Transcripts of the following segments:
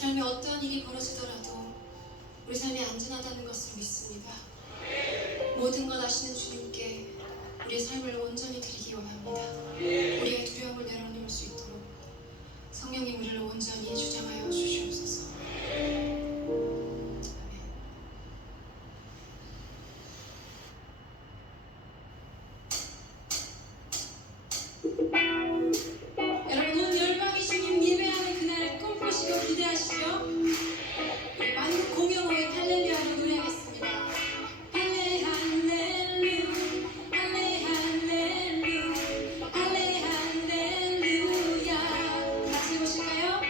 삶에 어떠한 일이 벌어지더라도 우리 삶이 안전하다는 것을 믿습니다. 모든 것 아시는 주님께 우리의 삶을 온전히 드리기 원합니다. 우리의 두려움을 내려놓을 수 있도록 성령님 우리를 온전히 주장하여 주시옵소서. 여러분, 온 열방이 주님 예배하는 그날 꿈꾸시고 기대하시죠? 우리 만국 공영 후에 할렐루야로 노래하겠습니다. 할레 할렐루 할레 할렐루 할레 할렐루야. 같이 해보실까요?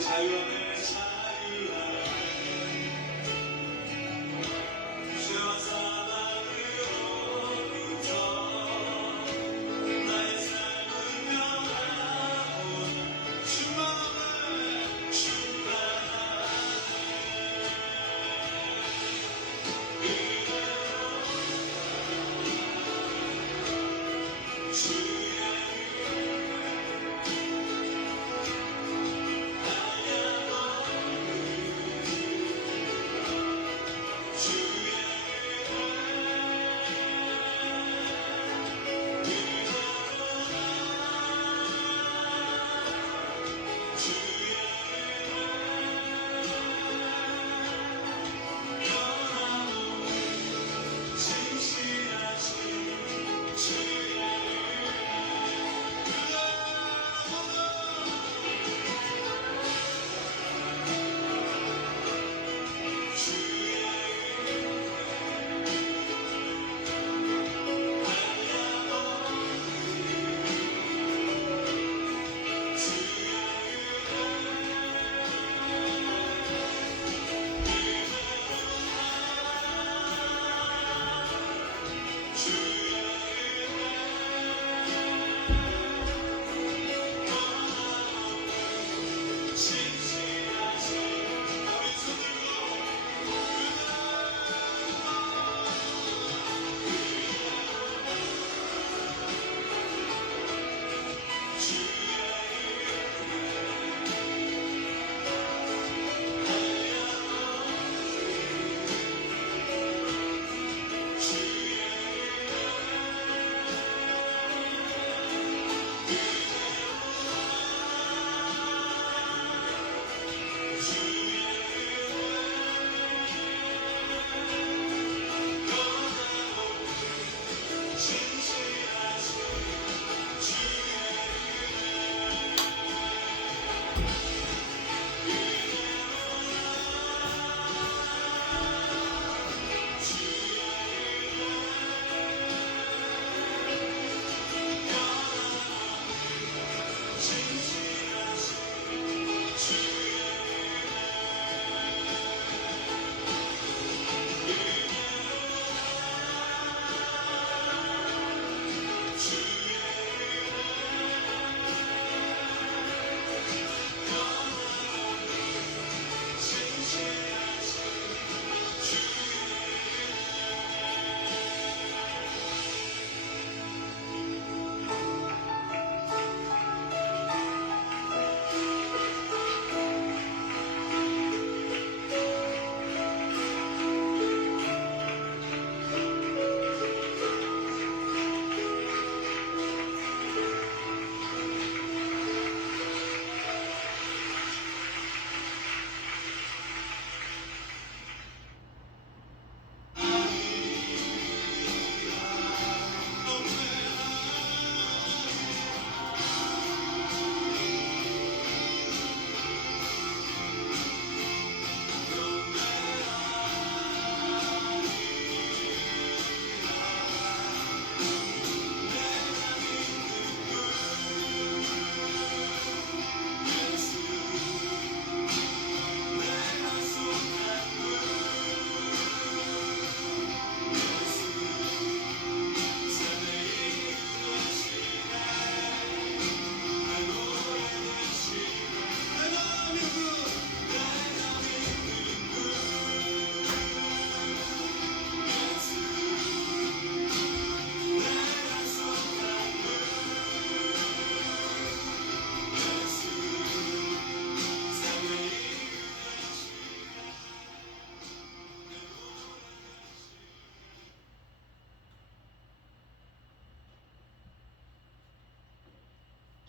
자유함에 자유함에 죄와 사망으로부터 나의 삶은 변화오나 충만함에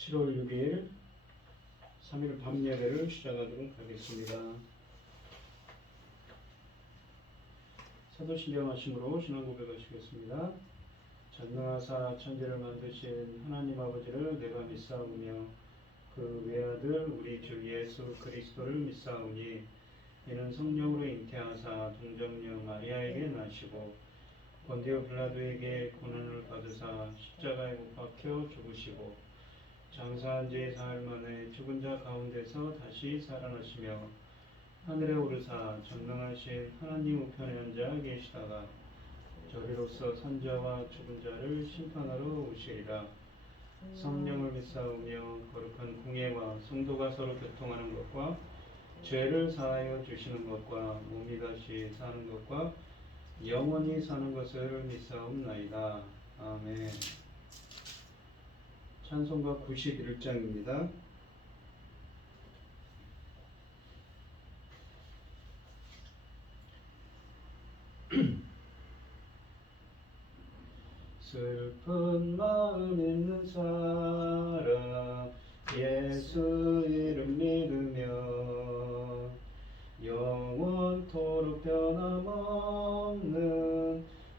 (7월 6일) 3일 밤 예배를 시작하도록 하겠습니다. 사도신경 하심으로 신앙 고백하시겠습니다. 전능하사 천지를 만드신 하나님 아버지를 내가 믿사오며 그 외아들 우리 주 예수 그리스도를 믿사오니 이는 성령으로 잉태하사 동정녀 마리아에게 나시고 본디오 빌라도에게 고난을 받으사 십자가에 못 박혀 죽으시고 장사한 지 사흘 만에 죽은 자 자 가운데서 다시 살아나시며 하늘에 오르사 전능하신 하나님 우편에 앉아 계시다가 저리로서 산자와 죽은 자를 심판하러 오시리라. 성령을 믿사오며 거룩한 공예와 성도가 서로 교통하는 것과 죄를 사하여 주시는 것과 몸이 다시 사는 것과 영원히 사는 것을 믿사옵나이다. 아멘. 찬송가 91장입니다. 슬픈 마음 있는 사람 예수 이름 믿으며 영원토록 변함없는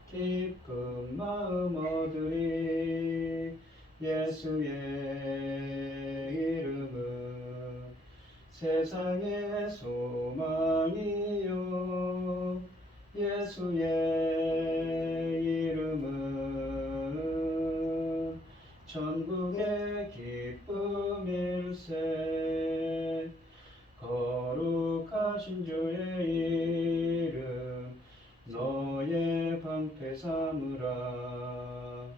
기쁜 마음 얻으리. 예수의 이름은 세상의 소망이요 예수의 이름은 천국의 기쁨일세. 거룩하신 주의 이름 너의 방패 삼으라.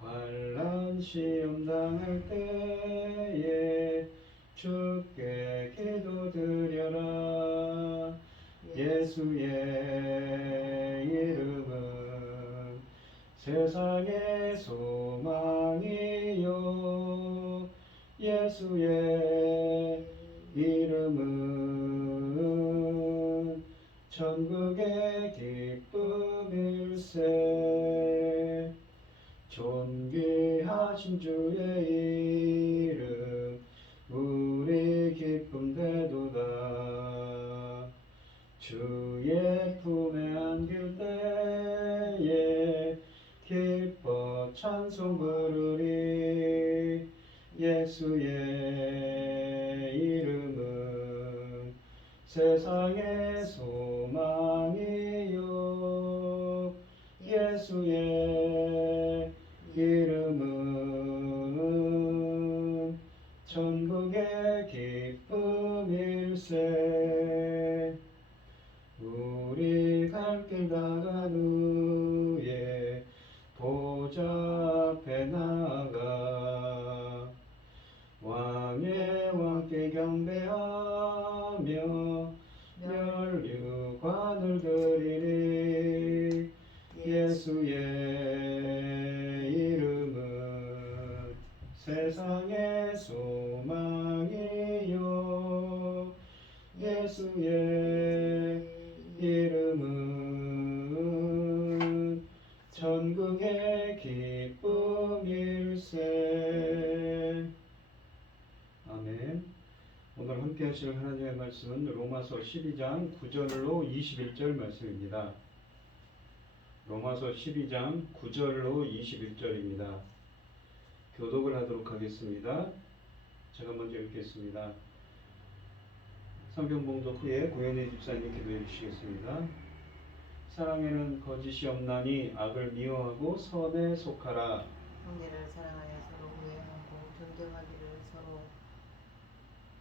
환난 시험 당할 때에 주께 기도드려라. 예수의 이름은 세상의 소망이요 예수의 이름은 천국의 기쁨일세. 존귀하신 주의 이름 우리 기쁨 되도다. 주의 품에 안길 때에 기뻐 찬송 부르리. 예수의 이름은 세상의 소망이요 예수의 이름은 천국의 기쁨일세. 우리 갈 길 다간 후에 보좌 앞에 나가 왕의 왕께 경배하며 면류관을 드리리. 예수의 이름은 세상의 소망이요 예수의 이름은 천국의 기쁨일세. 아멘. 오늘 함께 하실 하나님의 말씀은 로마서 12장 9절로 21절 말씀입니다. 로마서 12장 9절로 21절입니다. 교독을 하도록 하겠습니다. 제가 먼저 읽겠습니다. 성경 봉독 후에 고현희 집사님 기도해 주시겠습니다. 사랑에는 거짓이 없나니 악을 미워하고 선에 속하라. 형제를 사랑하여 서로 우애하고 존경하기를 서로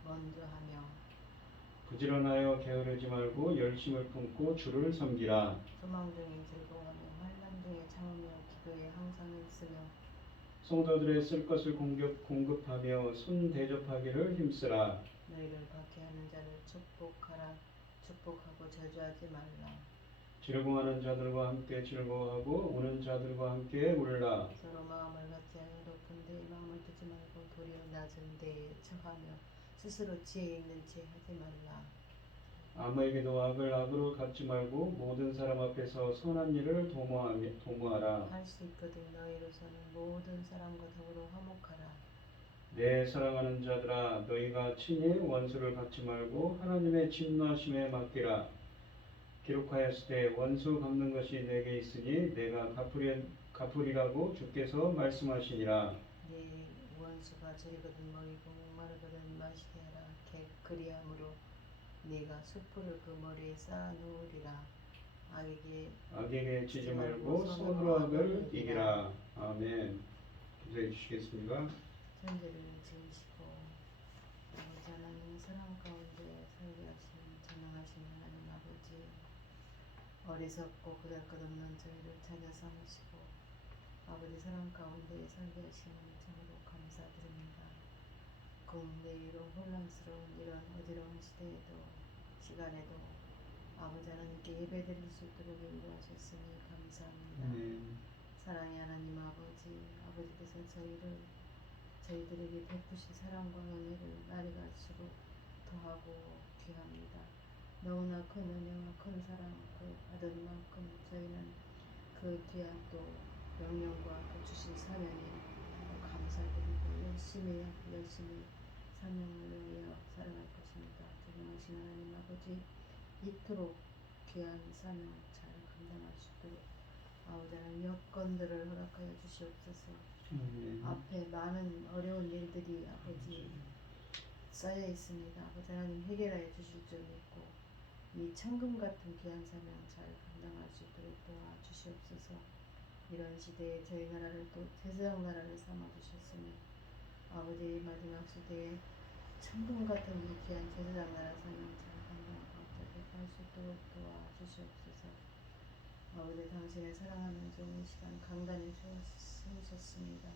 먼저 하며 부지런하여 게으르지 말고 열심을 품고 주를 섬기라. 소망 중에 즐거워하며 환난 중에 참으며 기도에 항상 있으며 성도들의 쓸 것을 공급하며 손 대접하기를 힘쓰라. 너희를 박해하는 자를 축복하고 저주하지 말라. 즐거워하는 자들과 함께 즐거워하고 우는 자들과 함께 울라. 서로 마음을 같이하여 높은 데에 마음을 두지 말고 도리어 낮은 데에 처하며 스스로 지혜 있는 채 하지 말라. 아무에게도 악을 악으로 갚지 말고 모든 사람 앞에서 선한 일을 도모하라. 할 수 있거든 너희로서는 모든 사람과 더불어 화목하라. 내 사랑하는 자들아 너희가 친히 원수를 갚지 말고 하나님의 진노하심에 맡기라. 기록하였을 때 원수 갚는 것이 내게 있으니 내가 갚으리라고 주께서 말씀하시니라. 네 원수가 저리거든 먹이고 목마르거든 마시게 하라. 그리함으로 네가 숯불을 그 머리에 쌓아 놓으리라. 악에게 지지 말고 손으로 악을 이기라. 아멘. 기도해 주시겠습니까? 천지를 지으시고 사랑 가운데 살게 하시는 전능하신 하나님 아버지, 어리석고 그달것없는 저희를 찾아 삼으시고 아버지 사랑 가운데 살게 하시니 참으로 감사드립니다. 국내로 혼란스러운 이런 어지러운 시간에도 아버지 하나님께 예배드릴 수 있도록 인도하셨으니 감사합니다. 사랑의 하나님 아버지, 아버지께서 저희들에게 베푸신 사랑과 은혜를 날이 갈수록 더하고 귀합니다. 너무나 큰 은혜와 큰 사랑 받은 만큼 저희는 그 귀한 또 명령과 또 주신 사명에 감사드리고 열심히 사명을 위하여 살아갈 것입니다. 존경하신 하나님 아버지, 이토록 귀한 사명 잘 감당할 수 있도록 아버지 하나님 여건들을 허락하여 주시옵소서. 앞에 많은 어려운 일들이 아버지 쌓여 있습니다. 아버지 하나님 해결하여 주실 줄 믿고 이 천금 같은 귀한 사명 잘 감당할 수 있도록 도와주시옵소서. 이런 시대에 저희 나라를 또 제사장 나라를 삼아 주셨으니 아버지 마지막 시대에 천금 같은 이 귀한 제사장 나라 사명 잘 감당하고 할 수 있도록 도와주시옵소서. 아버지 당신의 사랑하면서 이 시간 강단에 세우셨습니다.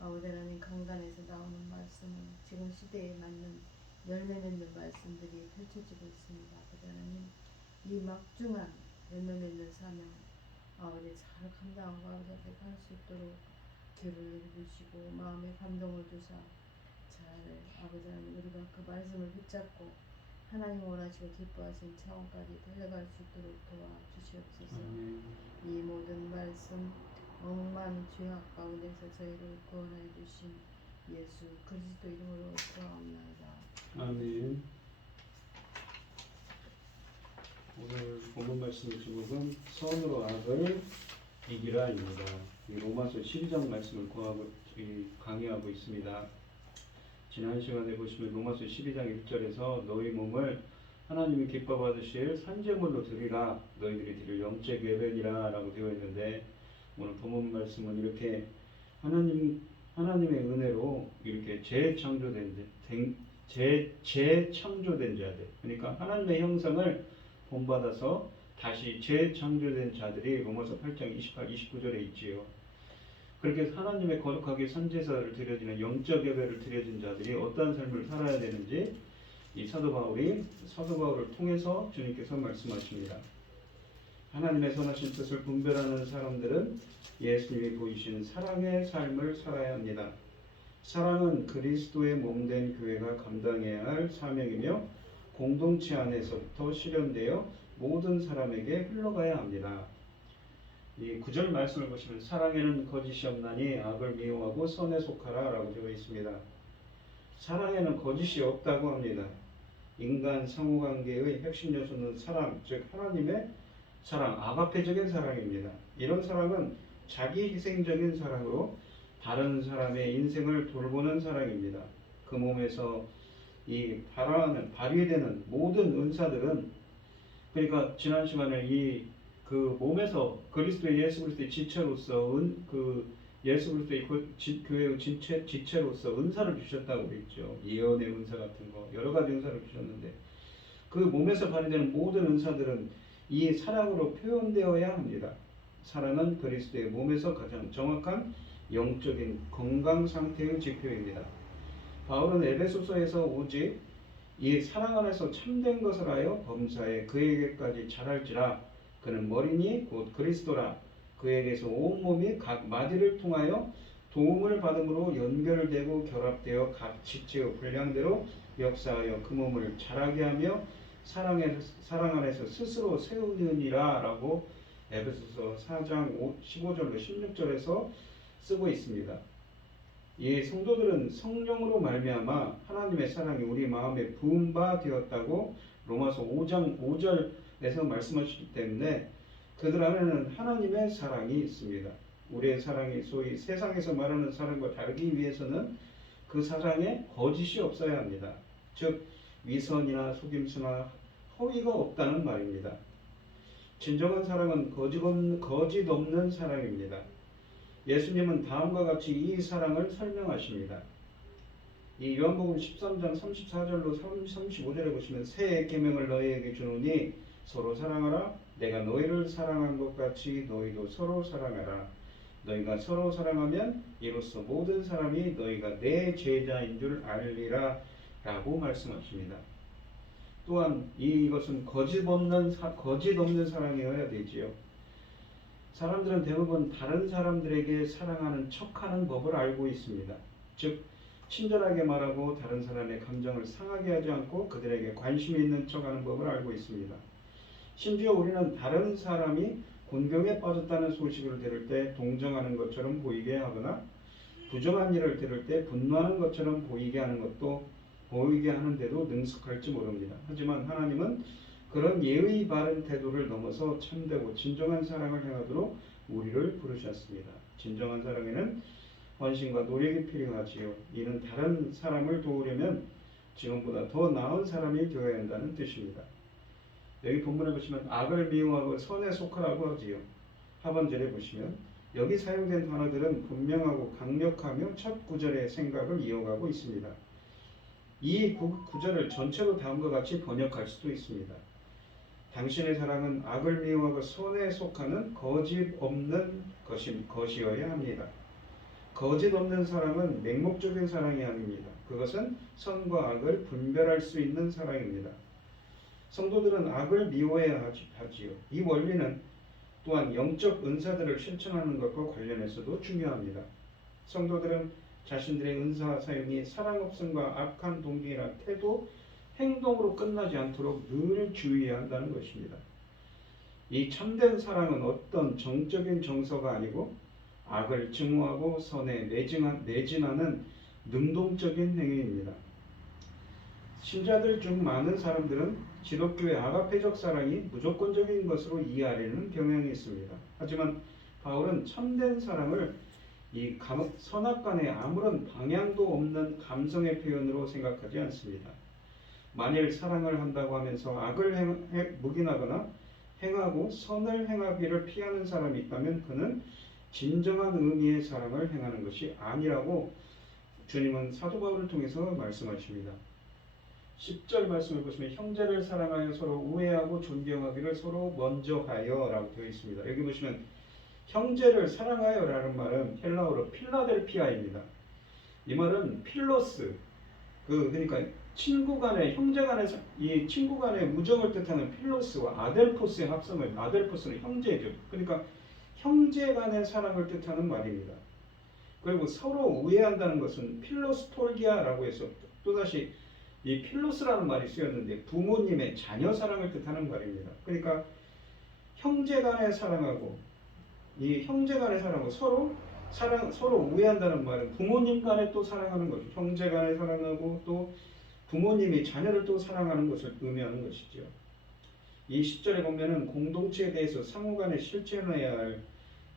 아버지 하나님 강단에서 나오는 말씀은 지금 시대에 맞는 열매 맺는 말씀들이 펼쳐지고 있습니다. 아버지 하나님 이 막중한 열매 맺는 사명 아버지 잘 감당하고 아버지 앞에 갈 수 있도록 귀를 열어주시고 마음에 감동을 주사 잘 아버지 하나님 우리가 그 말씀을 붙잡고 하나님 원하시고 기뻐하신 차원까지 달려갈 수 있도록 도와주시옵소서. 이 모든 말씀 억만 죄악 가운데서 저희를 구원해 주신 예수 그리스도 이름으로 구하옵나이다. 아멘. 오늘 본문 말씀의 제목은 선으로 악을 이기라입니다. 로마서 12장 말씀을 강의하고 있습니다. 지난 시간에 보시면 로마서 12장 1절에서 너희 몸을 하나님이 기뻐 받으실 산제물로 드리라, 너희들이 드릴 영적 예배니라 라고 되어 있는데, 오늘 본문 말씀은 이렇게 하나님의 은혜로 이렇게 재창조된 자들, 그러니까 하나님의 형상을 본받아서 다시 재창조된 자들이 로마서 8장 28, 29절에 있지요. 그렇게 하나님의 거룩하게 선제사를 드려지는 영적 예배를 드려진 자들이 어떠한 삶을 살아야 되는지 이 사도 바울을 통해서 주님께서 말씀하십니다. 하나님의 선하신 뜻을 분별하는 사람들은 예수님이 보이신 사랑의 삶을 살아야 합니다. 사랑은 그리스도의 몸된 교회가 감당해야 할 사명이며 공동체 안에서부터 실현되어 모든 사람에게 흘러가야 합니다. 이 9절 말씀을 보시면 사랑에는 거짓이 없나니 악을 미워하고 선에 속하라 라고 되어 있습니다. 사랑에는 거짓이 없다고 합니다. 인간 상호관계의 핵심 요소는 사랑, 즉 하나님의 사랑, 아가페적인 사랑입니다. 이런 사랑은 자기 희생적인 사랑으로 다른 사람의 인생을 돌보는 사랑입니다. 그 몸에서 이 발휘되는 모든 은사들은, 그러니까 지난 시간에 그 몸에서 예수 그리스도의 지체로서 예수 그리스도의 교회의 지체로서 은사를 주셨다고 그랬죠. 예언의 은사 같은 거 여러 가지 은사를 주셨는데, 그 몸에서 발휘되는 모든 은사들은 이 사랑으로 표현되어야 합니다. 사랑은 그리스도의 몸에서 가장 정확한 영적인 건강 상태의 지표입니다. 바울은 에베소서에서 오직 이 사랑 안에서 참된 것을 하여 범사에 그에게까지 자랄지라. 그는 머리니 곧 그리스도라. 그에게서 온몸이 각 마디를 통하여 도움을 받음으로 연결되고 결합되어 각 지체의 분량대로 역사하여 그 몸을 자라게 하며 사랑 안에서 스스로 세우느니라 라고 에베소서 4장 15절로 16절에서 쓰고 있습니다. 이 성도들은 성령으로 말미암아 하나님의 사랑이 우리 마음에 부은 바 되었다고 로마서 5장 5절에서 말씀하시기 때문에 그들 안에는 하나님의 사랑이 있습니다. 우리의 사랑이 소위 세상에서 말하는 사랑과 다르기 위해서는 그 사랑에 거짓이 없어야 합니다. 즉 위선이나 속임수나 허위가 없다는 말입니다. 진정한 사랑은 거짓 없는 사랑입니다. 예수님은 다음과 같이 이 사랑을 설명하십니다. 이 요한복음 13장 34절로 35절에 보시면 새 계명을 너희에게 주노니 서로 사랑하라. 내가 너희를 사랑한 것 같이 너희도 서로 사랑하라. 너희가 서로 사랑하면 이로써 모든 사람이 너희가 내 제자인 줄 알리라 라고 말씀하십니다. 또한 이것은 거짓 없는 사랑이어야 되지요. 사람들은 대부분 다른 사람들에게 사랑하는 척하는 법을 알고 있습니다. 즉 친절하게 말하고 다른 사람의 감정을 상하게 하지 않고 그들에게 관심이 있는 척하는 법을 알고 있습니다. 심지어 우리는 다른 사람이 곤경에 빠졌다는 소식을 들을 때 동정하는 것처럼 보이게 하거나 부정한 일을 들을 때 분노하는 것처럼 보이게 하는데도 능숙할지 모릅니다. 하지만 하나님은 그런 예의 바른 태도를 넘어서 참되고 진정한 사랑을 행하도록 우리를 부르셨습니다. 진정한 사랑에는 헌신과 노력이 필요하지요. 이는 다른 사람을 도우려면 지금보다 더 나은 사람이 되어야 한다는 뜻입니다. 여기 본문에 보시면 악을 미워하고 선에 속하라고 하지요. 하반절에 보시면 여기 사용된 단어들은 분명하고 강력하며 첫 구절의 생각을 이어가고 있습니다. 이 구절을 전체로 다음과 같이 번역할 수도 있습니다. 당신의 사랑은 악을 미워하고 선에 속하는 거짓 없는 것이어야 합니다. 거짓 없는 사랑은 맹목적인 사랑이 아닙니다. 그것은 선과 악을 분별할 수 있는 사랑입니다. 성도들은 악을 미워해야 하지요. 이 원리는 또한 영적 은사들을 실천하는 것과 관련해서도 중요합니다. 성도들은 자신들의 은사 사용이 사랑 없음과 악한 동기나 태도, 행동으로 끝나지 않도록 늘 주의해야 한다는 것입니다. 이 참된 사랑은 어떤 정적인 정서가 아니고 악을 증오하고 선에 매진하는 능동적인 행위입니다. 신자들 중 많은 사람들은 기독교의 아가페적 사랑이 무조건적인 것으로 이해하려는 경향이 있습니다. 하지만 바울은 참된 사랑을 이 선악간에 아무런 방향도 없는 감성의 표현으로 생각하지 않습니다. 만일 사랑을 한다고 하면서 악을 묵인하거나 행하고 선을 행하기를 피하는 사람이 있다면 그는 진정한 의미의 사랑을 행하는 것이 아니라고 주님은 사도 바울을 통해서 말씀하십니다. 10절 말씀을 보시면 형제를 사랑하여 서로 우애하고 존경하기를 서로 먼저 하여 라고 되어 있습니다. 여기 보시면 형제를 사랑하여 라는 말은 헬라어로 필라델피아입니다. 이 말은 필로스, 그러니까 친구 간의, 형제 간의, 이 친구 간의 우정을 뜻하는 필로스와 아델포스의 합성을, 아델포스는 형제죠. 그러니까 형제 간의 사랑을 뜻하는 말입니다. 그리고 서로 우애한다는 것은 필로스톨기아라고 해서 또다시 이 필로스라는 말이 쓰였는데 부모님의 자녀 사랑을 뜻하는 말입니다. 그러니까 형제 간에 사랑하고 이 형제 간에 사랑하고 서로 우애한다는 말은 부모님 간에 또 사랑하는 거죠. 형제 간에 사랑하고 또 부모님이 자녀를 또 사랑하는 것을 의미하는 것이죠. 이 10절에 보면은 공동체에 대해서 상호 간에 실천해야 할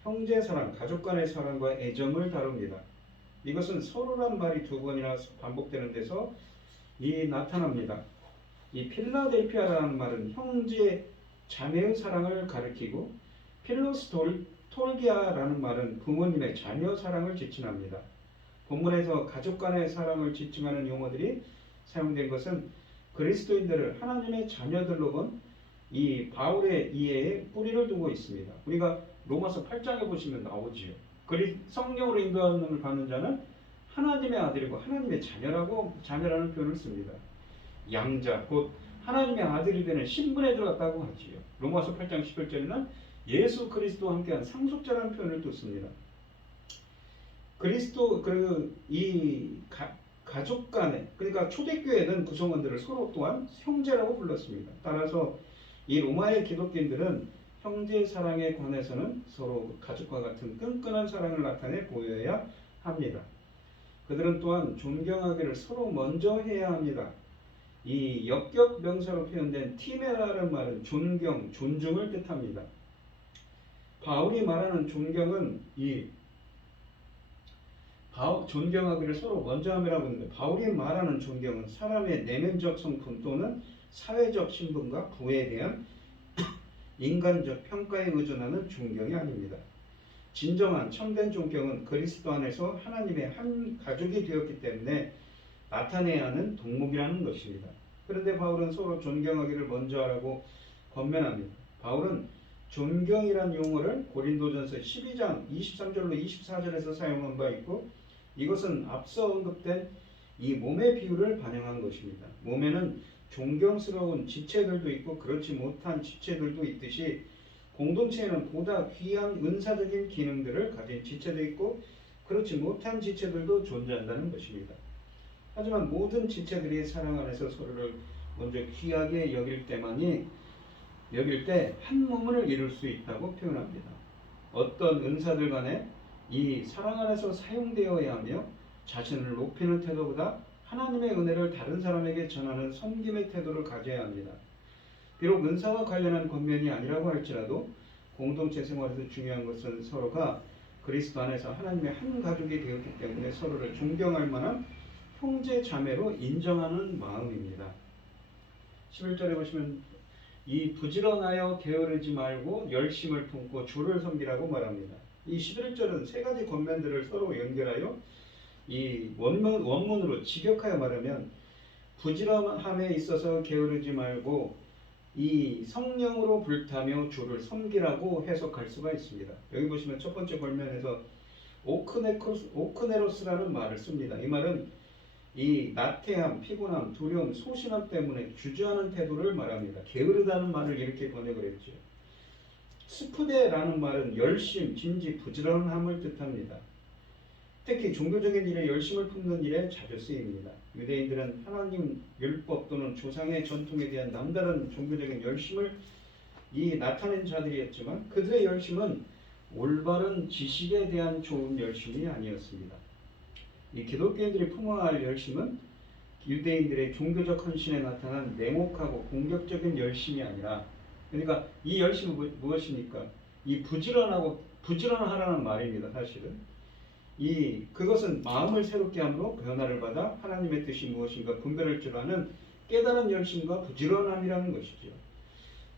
형제 사랑, 가족 간의 사랑과 애정을 다룹니다. 이것은 서로란 말이 두 번이나 반복되는 데서 나타납니다. 이 필라델피아라는 말은 형제 자매의 사랑을 가리키고 필로스톨기아라는 말은 부모님의 자녀 사랑을 지칭합니다. 본문에서 가족 간의 사랑을 지칭하는 용어들이 사용된 것은 그리스도인들을 하나님의 자녀들로 본 이 바울의 이해에 뿌리를 두고 있습니다. 우리가 로마서 8장에 보시면 나오지요. 성령으로 인도함을 받는 자는 하나님의 아들이고 하나님의 자녀라는 표현을 씁니다. 양자, 곧 하나님의 아들이 되는 신분에 들어갔다고 하지요. 로마서 8장 11절에는 예수 그리스도와 함께한 상속자라는 표현을 또 씁니다. 가족 간에, 그러니까 초대교회는 구성원들을 서로 또한 형제라고 불렀습니다. 따라서 이 로마의 기독교인들은 형제 사랑에 관해서는 서로 가족과 같은 끈끈한 사랑을 나타내 보여야 합니다. 그들은 또한 존경하기를 서로 먼저 해야 합니다. 이 역격 명사로 표현된 티메라는 말은 존경, 존중을 뜻합니다. 바울이 말하는 존경은 존경하기를 서로 먼저 함이라고 하는데 바울이 말하는 존경은 사람의 내면적 성품 또는 사회적 신분과 부에 대한 인간적 평가에 의존하는 존경이 아닙니다. 진정한 참된 존경은 그리스도 안에서 하나님의 한 가족이 되었기 때문에 나타내야 하는 덕목이라는 것입니다. 그런데 바울은 서로 존경하기를 먼저 하라고 권면합니다. 바울은 존경이란 용어를 고린도전서 12장 23절로 24절에서 사용한 바 있고, 이것은 앞서 언급된 이 몸의 비유를 반영한 것입니다. 몸에는 존경스러운 지체들도 있고 그렇지 못한 지체들도 있듯이, 공동체에는 보다 귀한 은사적인 기능들을 가진 지체도 있고 그렇지 못한 지체들도 존재한다는 것입니다. 하지만 모든 지체들이 사랑 안에서 서로를 먼저 귀하게 여길 때 한 몸을 이룰 수 있다고 표현합니다. 어떤 은사들 간에 이 사랑 안에서 사용되어야 하며, 자신을 높이는 태도보다 하나님의 은혜를 다른 사람에게 전하는 섬김의 태도를 가져야 합니다. 비록 은사와 관련한 권면이 아니라고 할지라도 공동체 생활에서 중요한 것은 서로가 그리스도 안에서 하나님의 한 가족이 되었기 때문에 서로를 존경할 만한 형제 자매로 인정하는 마음입니다. 11절에 보시면 이 부지런하여 게으르지 말고 열심을 품고 주를 섬기라고 말합니다. 이 11절은 세 가지 권면들을 서로 연결하여 이 원문으로 직역하여 말하면, 부지런함에 있어서 게으르지 말고 이 성령으로 불타며 주를 섬기라고 해석할 수가 있습니다. 여기 보시면 첫 번째 권면에서 오크네로스라는 말을 씁니다. 이 말은 이 나태함, 피곤함, 두려움, 소심함 때문에 주저하는 태도를 말합니다. 게으르다는 말을 이렇게 번역을 했죠. 스푸데라는 말은 열심, 진지, 부지런함을 뜻합니다. 특히 종교적인 일에 열심을 품는 일에 자주 쓰입니다. 유대인들은 하나님 율법 또는 조상의 전통에 대한 남다른 종교적인 열심을 나타낸 자들이었지만, 그들의 열심은 올바른 지식에 대한 좋은 열심이 아니었습니다. 이 기독교인들이 품어야 할 열심은 유대인들의 종교적 헌신에 나타난 냉혹하고 공격적인 열심이 아니라, 그러니까 이 열심은 무엇입니까? 이 부지런하라는 말입니다. 사실은 그것은 마음을 새롭게 함으로 변화를 받아 하나님의 뜻이 무엇인가 분별할 줄 아는 깨달은 열심과 부지런함이라는 것이죠.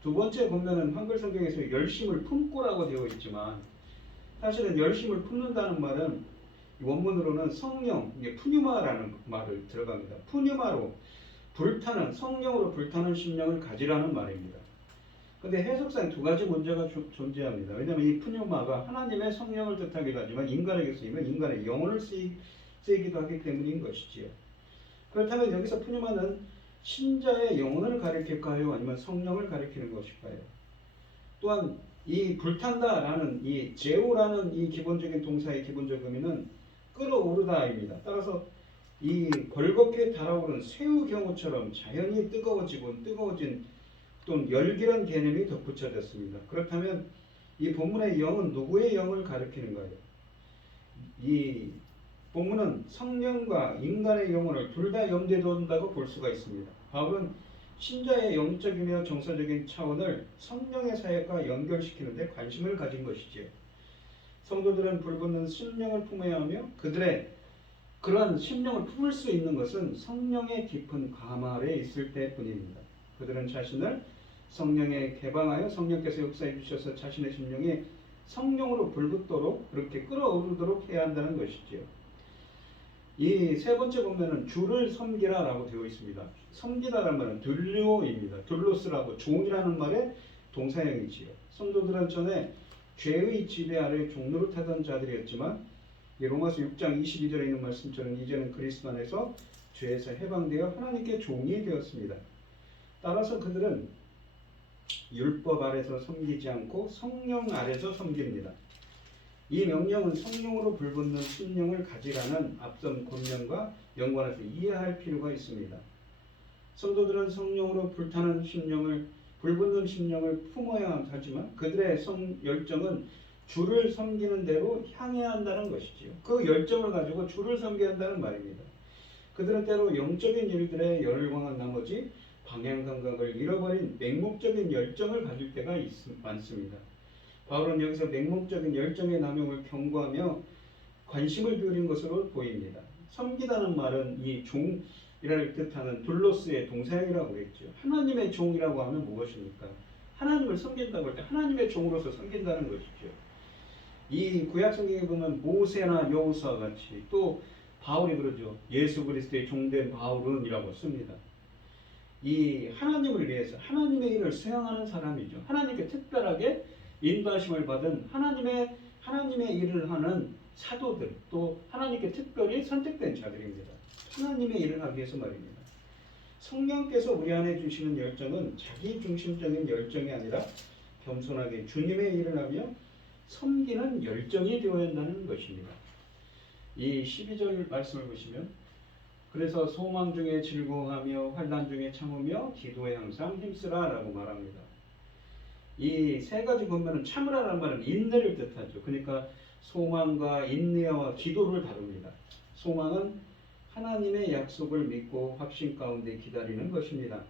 두 번째 보면은 한글 성경에서 열심을 품고라고 되어 있지만, 사실은 열심을 품는다는 말은 원문으로는 성령, 푸뉴마라는 말을 들어갑니다. 푸뉴마로 불타는, 성령으로 불타는 심령을 가지라는 말입니다. 근데 해석상 두 가지 문제가 존재합니다. 왜냐하면 이 푸뉴마가 하나님의 성령을 뜻하기도 하지만 인간에게 쓰이면 인간의 영혼을 쓰이기도 하기 때문인 것이지요. 그렇다면 여기서 푸뉴마는 신자의 영혼을 가리킬까요? 아니면 성령을 가리키는 것일까요? 또한 이 불탄다라는 이 제오라는 이 기본적인 동사의 기본적 의미는 끓어오르다입니다. 따라서 이 벌겋게 달아오른 쇠우 경우처럼 자연히 뜨거워진 또는 열기란 개념이 덧붙여졌습니다. 그렇다면 이 본문의 영은 누구의 영을 가리키는가요? 이 본문은 성령과 인간의 영혼을 둘 다 염두에 둔다고 볼 수가 있습니다. 바울은 신자의 영적이며 정서적인 차원을 성령의 사역과 연결시키는 데 관심을 가진 것이지요. 성도들은 불붙는 심령을 품어야 하며, 그들의 그러한 심령을 품을 수 있는 것은 성령의 깊은 감 아래 있을 때뿐입니다. 그들은 자신을 성령에 개방하여 성령께서 역사해 주셔서 자신의 심령이 성령으로 불붙도록, 그렇게 끓어오르도록 해야 한다는 것이지요. 이 세 번째 보면은 주를 섬기라 라고 되어 있습니다. 섬기다라는 말은 둘로입니다. 둘로스라고 종이라는 말의 동사형이지요. 성도들은 전에 죄의 지배 아래 종노릇하던 자들이었지만, 로마서 6장 22절에 있는 말씀처럼 이제는 그리스도 안에서 죄에서 해방되어 하나님께 종이 되었습니다. 따라서 그들은 율법 아래서 섬기지 않고 성령 아래서 섬깁니다. 이 명령은 성령으로 불붙는 심령을 가지라는 앞선 권면과 연관해서 이해할 필요가 있습니다. 성도들은 성령으로 불타는 불붙는 심령을 품어야 하지만, 그들의 열정은 주를 섬기는 대로 향해야 한다는 것이지요. 그 열정을 가지고 주를 섬겨야 한다는 말입니다. 그들은 때로 영적인 일들에 열광한 나머지 방향 감각을 잃어버린 맹목적인 열정을 가질 때가 많습니다. 바울은 여기서 맹목적인 열정의 남용을 경고하며 관심을 기울인 것으로 보입니다. 섬기다는 말은 이 종이라를 뜻하는 둘로스의 동사형이라고 했죠. 하나님의 종이라고 하면 무엇입니까? 하나님을 섬긴다고 할 때 하나님의 종으로서 섬긴다는 것이죠. 이 구약 성경에 보면 모세나 여호수아 같이, 또 바울이 그러죠. 예수 그리스도의 종된 바울은이라고 씁니다. 이 하나님을 위해서 하나님의 일을 수행하는 사람이죠. 하나님께 특별하게 인도하심을 받은 하나님의 일을 하는 사도들, 또 하나님께 특별히 선택된 자들입니다. 하나님의 일을 하기 위해서 말입니다. 성령께서 우리 안에 주시는 열정은 자기 중심적인 열정이 아니라 겸손하게 주님의 일을 하며 섬기는 열정이 되어야 한다는 것입니다. 이 12절 말씀을 보시면 그래서 소망 중에 즐거워하며 환난 중에 참으며 기도에 항상 힘쓰라 라고 말합니다. 이 세 가지 권면은 참으라라는 말은 인내를 뜻하죠. 그러니까 소망과 인내와 기도를 다룹니다. 소망은 하나님의 약속을 믿고 확신 가운데 기다리는 것입니다.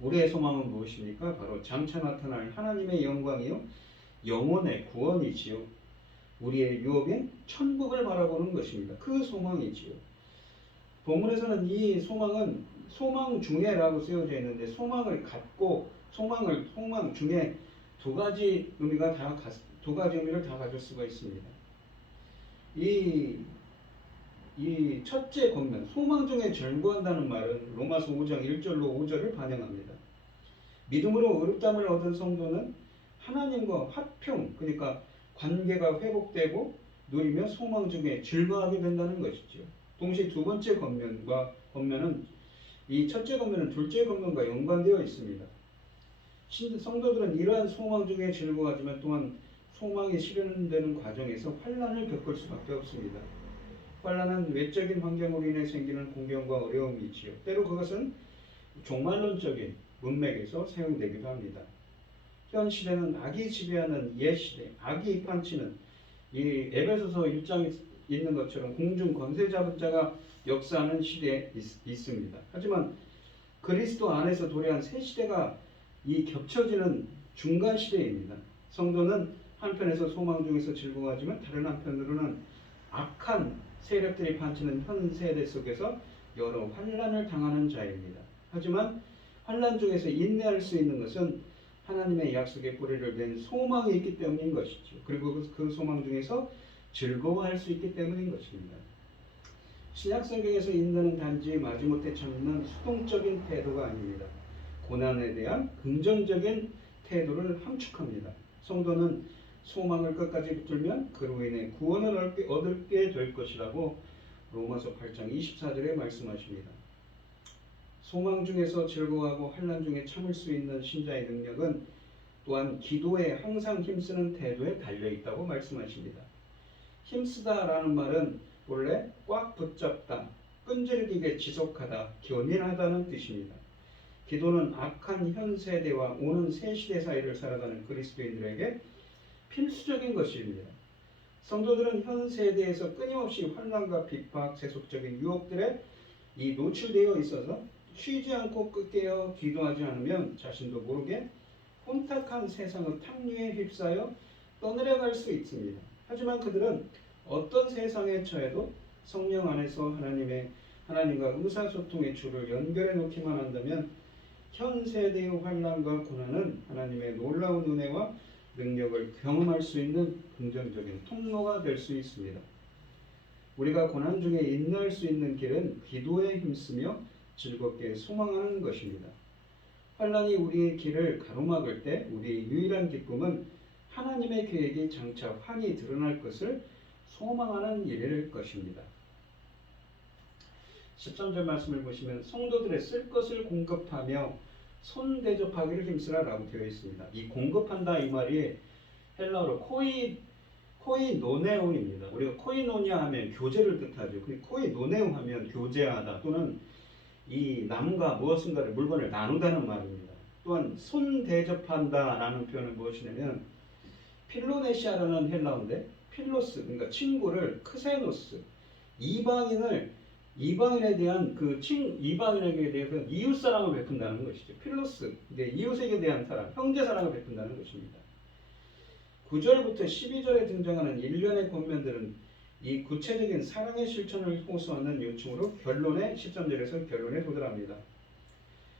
우리의 소망은 무엇입니까? 바로 장차 나타날 하나님의 영광이요 영혼의 구원이지요. 우리의 유업인 천국을 바라보는 것입니다. 그 소망이지요. 본문에서는 이 소망은 소망 중에라고 쓰여져 있는데 소망을 갖고 소망 중에 두 가지 의미를 다 가질 수가 있습니다. 이 첫째 권면 소망 중에 절구한다는 말은 로마서 5장 1절로 5절을 반영합니다. 믿음으로 의롭다함을 얻은 성도는 하나님과 화평, 그러니까 관계가 회복되고 누리며 소망 중에 즐거워하게 된다는 것이죠. 동시에 두 번째 권면은 이 첫째 권면은 둘째 권면과 연관되어 있습니다. 성도들은 이러한 소망 중에 즐거워하지만 또한 소망이 실현되는 과정에서 환난을 겪을 수밖에 없습니다. 환난은 외적인 환경으로 인해 생기는 공경과 어려움이지요. 때로 그것은 종말론적인 문맥에서 사용되기도 합니다. 현 시대는 악이 지배하는 옛 시대, 악이 입판치는 이 에베소서 1장에 있는 것처럼 공중 권세 잡은 자가 역사하는 시대에 있습니다. 하지만 그리스도 안에서 도래한 새 시대가 이 겹쳐지는 중간 시대입니다. 성도는 한편에서 소망 중에서 즐거워하지만 다른 한편으로는 악한 세력들이 판치는 현 세대 속에서 여러 환난을 당하는 자입니다. 하지만 환난 중에서 인내할 수 있는 것은 하나님의 약속의 뿌리를 낸 소망이 있기 때문인 것이죠. 그리고 그 소망 중에서 즐거워할 수 있기 때문인 것입니다. 신약성경에서 인내는 단지 마지못해 참는 수동적인 태도가 아닙니다. 고난에 대한 긍정적인 태도를 함축합니다. 성도는 소망을 끝까지 붙들면 그로 인해 구원을 얻게 될 것이라고 로마서 8장 24절에 말씀하십니다. 소망 중에서 즐거워하고 환난 중에 참을 수 있는 신자의 능력은 또한 기도에 항상 힘쓰는 태도에 달려있다고 말씀하십니다. 힘쓰다라는 말은 원래 꽉 붙잡다, 끈질기게 지속하다, 견인하다는 뜻입니다. 기도는 악한 현 세대와 오는 새 시대 사이를 살아가는 그리스도인들에게 필수적인 것입니다. 성도들은 현 세대에서 끊임없이 환난과 핍박, 세속적인 유혹들에 노출되어 있어서 쉬지 않고 깨어 기도하지 않으면 자신도 모르게 혼탁한 세상의 탕류에 휩싸여 떠내려갈 수 있습니다. 하지만 그들은 어떤 세상에 처해도 성령 안에서 하나님과 의사소통의 줄을 연결해 놓기만 한다면 현 세대의 환난과 고난은 하나님의 놀라운 은혜와 능력을 경험할 수 있는 긍정적인 통로가 될 수 있습니다. 우리가 고난 중에 인내할 수 있는 길은 기도에 힘쓰며 즐겁게 소망하는 것입니다. 환난이 우리의 길을 가로막을 때 우리의 유일한 기쁨은 하나님의 계획이 장차 환히 드러날 것을 소망하는 일일 것입니다. 13절 말씀을 보시면 성도들의 쓸 것을 공급하며 손 대접하기를 힘쓰라 라고 되어 있습니다. 이 공급한다 이 말이 헬라어로 코이노네움입니다. 우리가 코이노니아 하면 교제를 뜻하죠. 코이노네움 하면 교제하다 또는 이 남과 무엇인가를 물건을 나누다는 말입니다. 또한 손 대접한다 라는 표현은 무엇이냐면 필로네시아라는 헬라어인데 필로스 그러니까 친구를 크세노스 이방인에 대한 이방인에게 대해서 이웃 사랑을 베푼다는 것이죠. 필로스 이웃에게 대한 사랑, 형제 사랑을 베푼다는 것입니다. 9절부터 12절에 등장하는 일련의 권면들은 이 구체적인 사랑의 실천을 호소하는 요청으로 13절에서 결론에 도달합니다.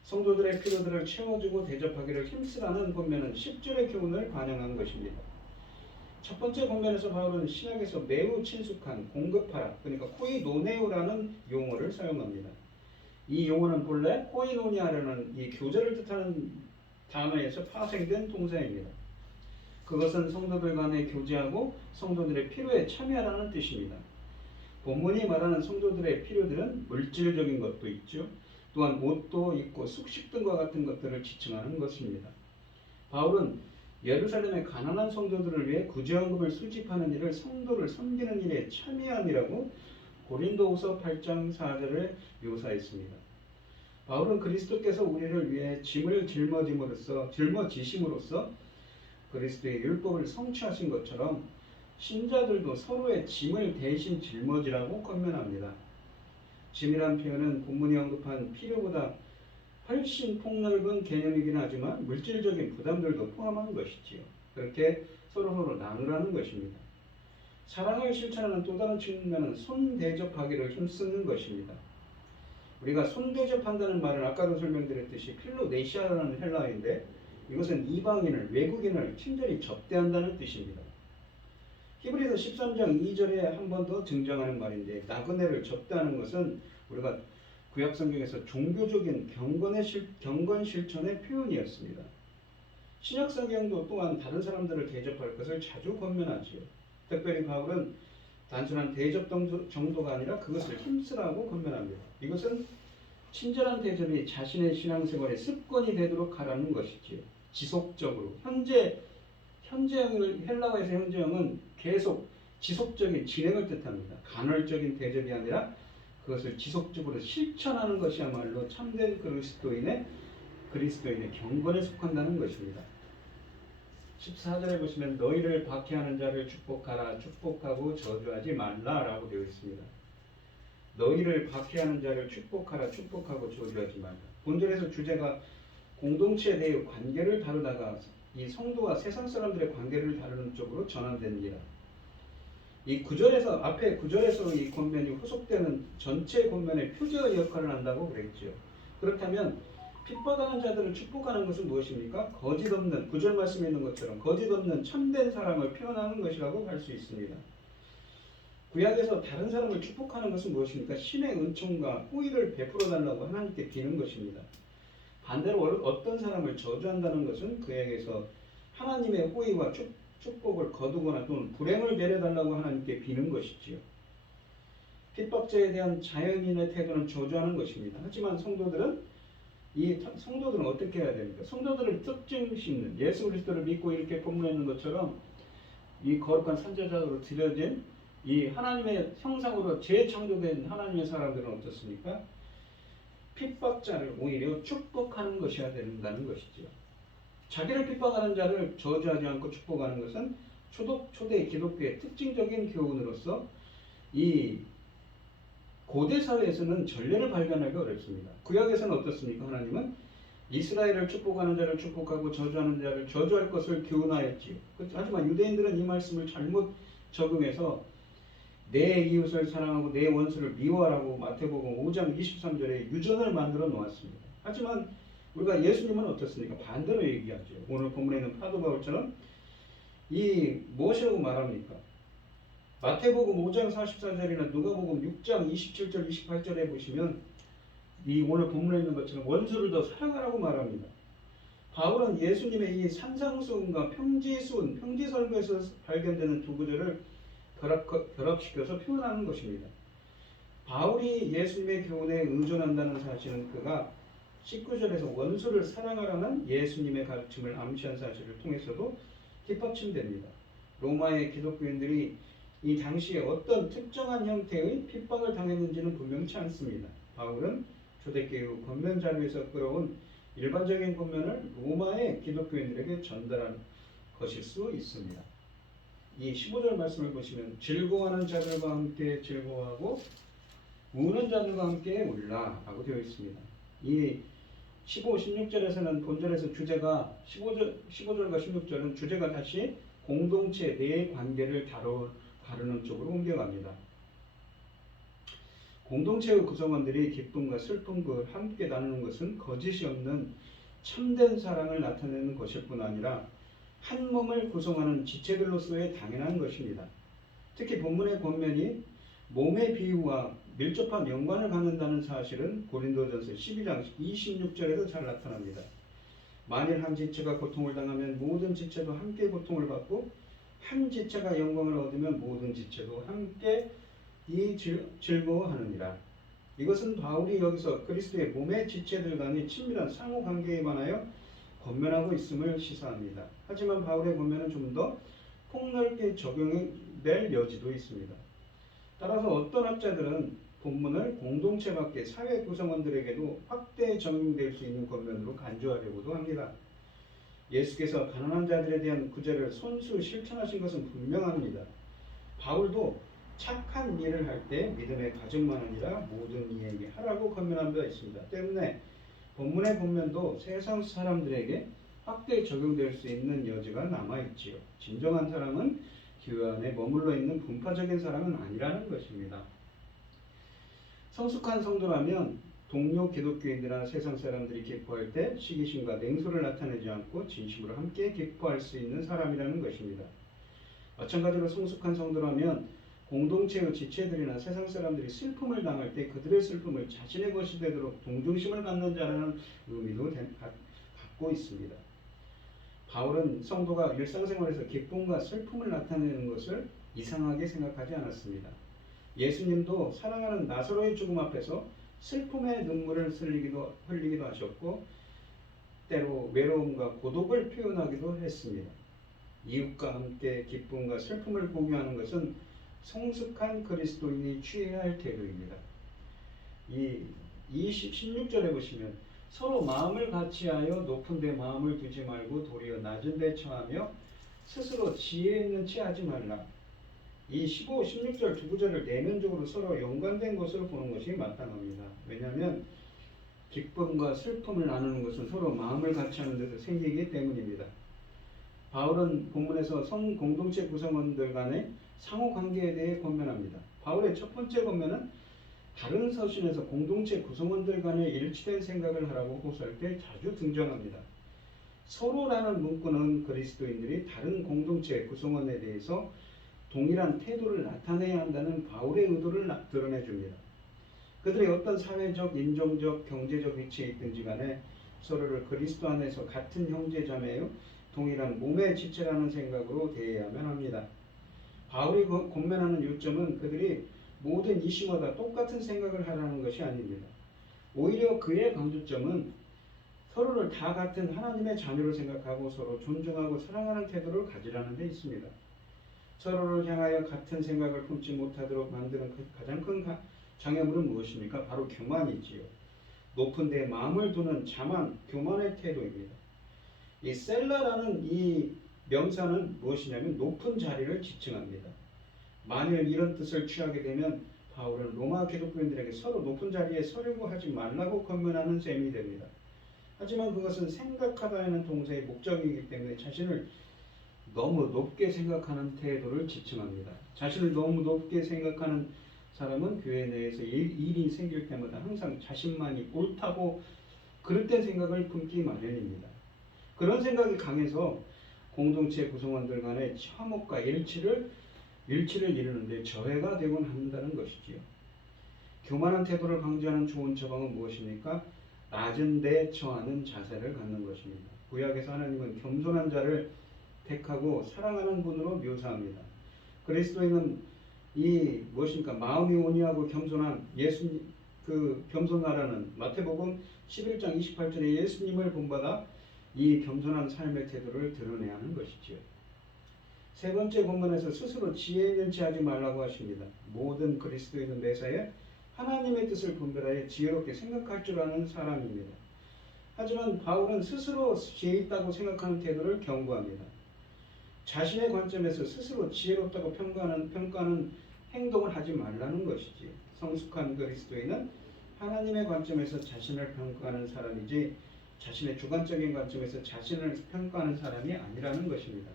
성도들의 필요들을 채워주고 대접하기를 힘쓰라는 권면은 10절의 교훈을 반영한 것입니다. 첫 번째 본면에서 바울은 신약에서 매우 친숙한 공급하라, 그러니까 코이노네오라는 용어를 사용합니다. 이 용어는 본래 코이노니아라는 이 교제를 뜻하는 단어에서 파생된 동사입니다. 그것은 성도들 간에 교제하고 성도들의 필요에 참여하라는 뜻입니다. 본문이 말하는 성도들의 필요들은 물질적인 것도 있죠. 또한 옷도 있고 숙식 등과 같은 것들을 지칭하는 것입니다. 바울은 예루살렘의 가난한 성도들을 위해 구제헌금을 수집하는 일을 성도를 섬기는 일에 참여함이라고 고린도후서 8장 4절을 묘사했습니다. 바울은 그리스도께서 우리를 위해 짐을 짊어지심으로써 그리스도의 율법을 성취하신 것처럼 신자들도 서로의 짐을 대신 짊어지라고 권면합니다. 짐이란 표현은 본문이 언급한 필요보다 훨씬 폭넓은 개념이긴 하지만 물질적인 부담들도 포함하는 것이지요. 그렇게 서로 나누라는 것입니다. 사랑을 실천하는 또 다른 측면은 손대접하기를 힘쓰는 것입니다. 우리가 손대접한다는 말은 아까도 설명드렸듯이 필로네시아라는 헬라어인데 이것은 이방인을, 외국인을 친절히 접대한다는 뜻입니다. 히브리서 13장 2절에 한 번 더 등장하는 말인데 나그네를 접대하는 것은 우리가 구약 성경에서 종교적인 경건 실천의 표현이었습니다. 신약 성경도 또한 다른 사람들을 대접할 것을 자주 권면하지요. 특별히 바울은 단순한 대접 정도가 아니라 그것을 힘쓰라고 권면합니다. 이것은 친절한 대접이 자신의 신앙생활의 습관이 되도록 하라는 것이지요. 지속적으로 현재형을 헬라어에서 현재형은 계속 지속적인 진행을 뜻합니다. 간헐적인 대접이 아니라 그것을 지속적으로 실천하는 것이야말로 참된 그리스도인의 경건에 속한다는 것입니다. 14절에 보시면 너희를 박해하는 자를 축복하라, 축복하고 저주하지 말라라고 되어 있습니다. 너희를 박해하는 자를 축복하라, 축복하고 저주하지 말라. 본절에서 주제가 공동체에 대해 관계를 다루다가 이 성도와 세상 사람들의 관계를 다루는 쪽으로 전환됩니다. 이 구절에서 앞에 구절에서 이 권면이 후속되는 전체 권면의 표제의 역할을 한다고 그랬죠. 그렇다면 핍박하는 자들을 축복하는 것은 무엇입니까? 거짓 없는, 구절 말씀에 있는 것처럼 거짓 없는 참된 사랑을 표현하는 것이라고 할 수 있습니다. 구약에서 다른 사람을 축복하는 것은 무엇입니까? 신의 은총과 호의를 베풀어 달라고 하나님께 비는 것입니다. 반대로 어떤 사람을 저주한다는 것은 그에게서 하나님의 호의와 축복을 거두거나 또는 불행을 내려달라고 하나님께 비는 것이지요. 핍박자에 대한 자연인의 태도는 저주하는 것입니다. 하지만 성도들은 어떻게 해야 됩니까? 성도들을 특징 심는 예수 그리스도를 믿고 이렇게 본문에 있는 것처럼 이 거룩한 선지자로 드려진 이 하나님의 형상으로 재창조된 하나님의 사람들은 어떻습니까? 핍박자를 오히려 축복하는 것이어야 된다는 것이죠. 자기를 핍박하는 자를 저주하지 않고 축복하는 것은 초대 기독교의 특징적인 교훈으로서 이 고대 사회에서는 전례를 발견하기 어렵습니다. 구약에서는 어떻습니까? 하나님은 이스라엘을 축복하는 자를 축복하고 저주하는 자를 저주할 것을 교훈하였지요. 하지만 유대인들은 이 말씀을 잘못 적용해서 내 이웃을 사랑하고 내 원수를 미워하라고 마태복음 5장 23절에 유전을 만들어 놓았습니다. 하지만 우리가 예수님은 어떻습니까? 반대로 얘기하죠. 오늘 본문에 있는 사도 바울처럼 무엇이라고 말합니까? 마태복음 5장 44절이나 누가복음 6장 27절 28절에 보시면 이 오늘 본문에 있는 것처럼 원수를 더 사랑하라고 말합니다. 바울은 예수님의 이 산상수훈과 평지설교에서 발견되는 두 구절을 결합시켜서 표현하는 것입니다. 바울이 예수님의 교훈에 의존한다는 사실은 그가 19절에서 원수를 사랑하라는 예수님의 가르침을 암시한 사실을 통해서도 뒷받침됩니다. 로마의 기독교인들이 이 당시에 어떤 특정한 형태의 핍박을 당했는지는 분명치 않습니다. 바울은 초대교회 권면 자료에서 끌어온 일반적인 권면을 로마의 기독교인들에게 전달한 것일 수 있습니다. 이 15절 말씀을 보시면 즐거워하는 자들과 함께 즐거워하고 우는 자들과 함께 울라 라고 되어 있습니다. 이 15, 16절에서는 본절에서 주제가 15절과 16절은 주제가 다시 공동체 내의 관계를 다루는 쪽으로 옮겨갑니다. 공동체의 구성원들이 기쁨과 슬픔을 함께 나누는 것은 거짓이 없는 참된 사랑을 나타내는 것일 뿐 아니라 한 몸을 구성하는 지체들로서의 당연한 것입니다. 특히 본문의 권면이 몸의 비유와 밀접한 연관을 갖는다는 사실은 고린도전서 12장 26절에도 잘 나타납니다. 만일 한 지체가 고통을 당하면 모든 지체도 함께 고통을 받고 한 지체가 영광을 얻으면 모든 지체도 함께 즐거워하느니라. 이것은 바울이 여기서 그리스도의 몸의 지체들 간의 친밀한 상호 관계에 관하여 권면하고 있음을 시사합니다. 하지만 바울의 권면은 좀 더 폭넓게 적용될 여지도 있습니다. 따라서 어떤 학자들은 본문을 공동체 밖의 사회 구성원들에게도 확대 적용될 수 있는 권면으로 간주하려고도 합니다. 예수께서 가난한 자들에 대한 구제를 손수 실천하신 것은 분명합니다. 바울도 착한 일을 할 때 믿음의 가정만 아니라 모든 이에게 하라고 권면한 바 있습니다. 때문에 본문의 권면도 세상 사람들에게 확대 적용될 수 있는 여지가 남아있지요. 진정한 사랑은 교회 안에 머물러 있는 분파적인 사랑은 아니라는 것입니다. 성숙한 성도라면 동료 기독교인들이나 세상 사람들이 기뻐할 때 시기심과 냉소를 나타내지 않고 진심으로 함께 기뻐할 수 있는 사람이라는 것입니다. 마찬가지로 성숙한 성도라면 공동체의 지체들이나 세상 사람들이 슬픔을 당할 때 그들의 슬픔을 자신의 것이 되도록 동정심을 갖는 자라는 의미도 갖고 있습니다. 바울은 성도가 일상생활에서 기쁨과 슬픔을 나타내는 것을 이상하게 생각하지 않았습니다. 예수님도 사랑하는 나사로의 죽음 앞에서 슬픔의 눈물을 흘리기도 하셨고 때로 외로움과 고독을 표현하기도 했습니다. 이웃과 함께 기쁨과 슬픔을 공유하는 것은 성숙한 그리스도인이 취해야 할 태도입니다. 16절에 보시면 서로 마음을 같이하여 높은 데 마음을 두지 말고 도리어 낮은 데 처하며 스스로 지혜 있는 채 하지 말라. 이 15, 16절 두 구절을 내면적으로 서로 연관된 것으로 보는 것이 마땅합니다. 왜냐하면 기쁨과 슬픔을 나누는 것은 서로 마음을 같이 하는 데서 생기기 때문입니다. 바울은 본문에서 성 공동체 구성원들 간의 상호 관계에 대해 권면합니다. 바울의 첫 번째 권면은 다른 서신에서 공동체 구성원들 간의 일치된 생각을 하라고 호소할 때 자주 등장합니다. 서로라는 문구는 그리스도인들이 다른 공동체 구성원에 대해서 동일한 태도를 나타내야 한다는 바울의 의도를 드러내줍니다. 그들이 어떤 사회적, 인종적, 경제적 위치에 있든지 간에 서로를 그리스도 안에서 같은 형제자매요 동일한 몸의 지체라는 생각으로 대해야만 합니다. 바울이 권면하는 요점은 그들이 모든 이슈마다 똑같은 생각을 하라는 것이 아닙니다. 오히려 그의 강조점은 서로를 다 같은 하나님의 자녀로 생각하고 서로 존중하고 사랑하는 태도를 가지라는 데 있습니다. 서로를 향하여 같은 생각을 품지 못하도록 만드는 가장 큰 장애물은 무엇입니까? 바로 교만이지요. 높은 데 마음을 두는 자만, 교만의 태도입니다. 이 셀라라는 이 명사는 무엇이냐면 높은 자리를 지칭합니다. 만일 이런 뜻을 취하게 되면 바울은 로마 기독교인들에게 서로 높은 자리에 서려고 하지 말라고 권면하는 셈이 됩니다. 하지만 그것은 생각하다는 동사의 목적이기 때문에 자신을 너무 높게 생각하는 태도를 지칭합니다. 자신을 너무 높게 생각하는 사람은 교회 내에서 일이 생길 때마다 항상 자신만이 옳다고 그릇된 생각을 품기 마련입니다. 그런 생각이 강해서 공동체 구성원들 간의 화목과 일치를 이루는데 저해가 되곤 한다는 것이지요. 교만한 태도를 방지하는 좋은 처방은 무엇입니까? 낮은 데 처하는 자세를 갖는 것입니다. 구약에서 하나님은 겸손한 자를 택하고 사랑하는 분으로 묘사합니다. 그리스도인은 이 무엇입니까? 마음이 온유하고 겸손한 예수님 그 겸손하라는 마태복음 11장 28절에 예수님을 본받아 이 겸손한 삶의 태도를 드러내야 하는 것이지요. 세 번째 본문에서 스스로 지혜 있는 채 하지 말라고 하십니다. 모든 그리스도인은 매사에 하나님의 뜻을 분별하여 지혜롭게 생각할 줄 아는 사람입니다. 하지만 바울은 스스로 지혜 있다고 생각하는 태도를 경고합니다. 자신의 관점에서 스스로 지혜롭다고 평가하는 행동을 하지 말라는 것이지. 성숙한 그리스도인은 하나님의 관점에서 자신을 평가하는 사람이지 자신의 주관적인 관점에서 자신을 평가하는 사람이 아니라는 것입니다.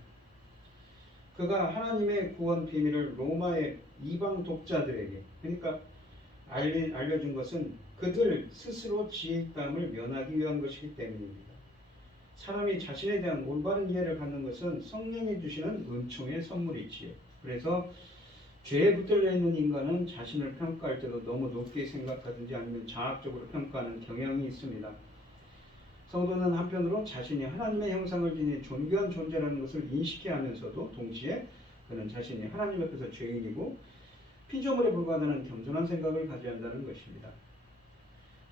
그가 하나님의 구원 비밀을 로마의 이방 독자들에게 그러니까 알려준 것은 그들 스스로 지혜 있다함을 면하기 위한 것이기 때문입니다. 사람이 자신에 대한 올바른 이해를 갖는 것은 성령이 주시는 은총의 선물이지요. 그래서 죄에 붙들려 있는 인간은 자신을 평가할 때도 너무 높게 생각하든지 아니면 자학적으로 평가하는 경향이 있습니다. 성도는 한편으로 자신이 하나님의 형상을 지닌 존귀한 존재라는 것을 인식해야 하면서도 동시에 그는 자신이 하나님 앞에서 죄인이고 피조물에 불과하다는 겸손한 생각을 가져야 한다는 것입니다.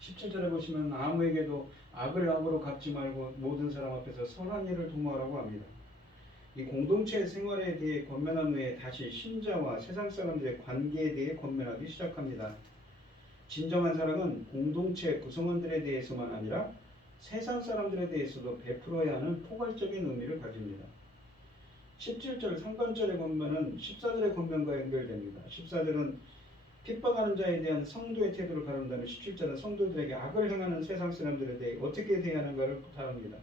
17절에 보시면 아무에게도 악을 악으로 갚지 말고 모든 사람 앞에서 선한 일을 도모하라고 합니다. 이 공동체 생활에 대해 권면한 후에 다시 신자와 세상 사람들의 관계에 대해 권면하기 시작합니다. 진정한 사랑은 공동체 구성원들에 대해서만 아니라 세상 사람들에 대해서도 베풀어야 하는 포괄적인 의미를 가집니다. 17절 상반절의 권면은 14절의 권면과 연결됩니다. 14절은 핍박하는 자에 대한 성도의 태도를 가른다면 17절은 성도들에게 악을 행하는 세상 사람들에 대해 어떻게 대하는가를 다룹니다.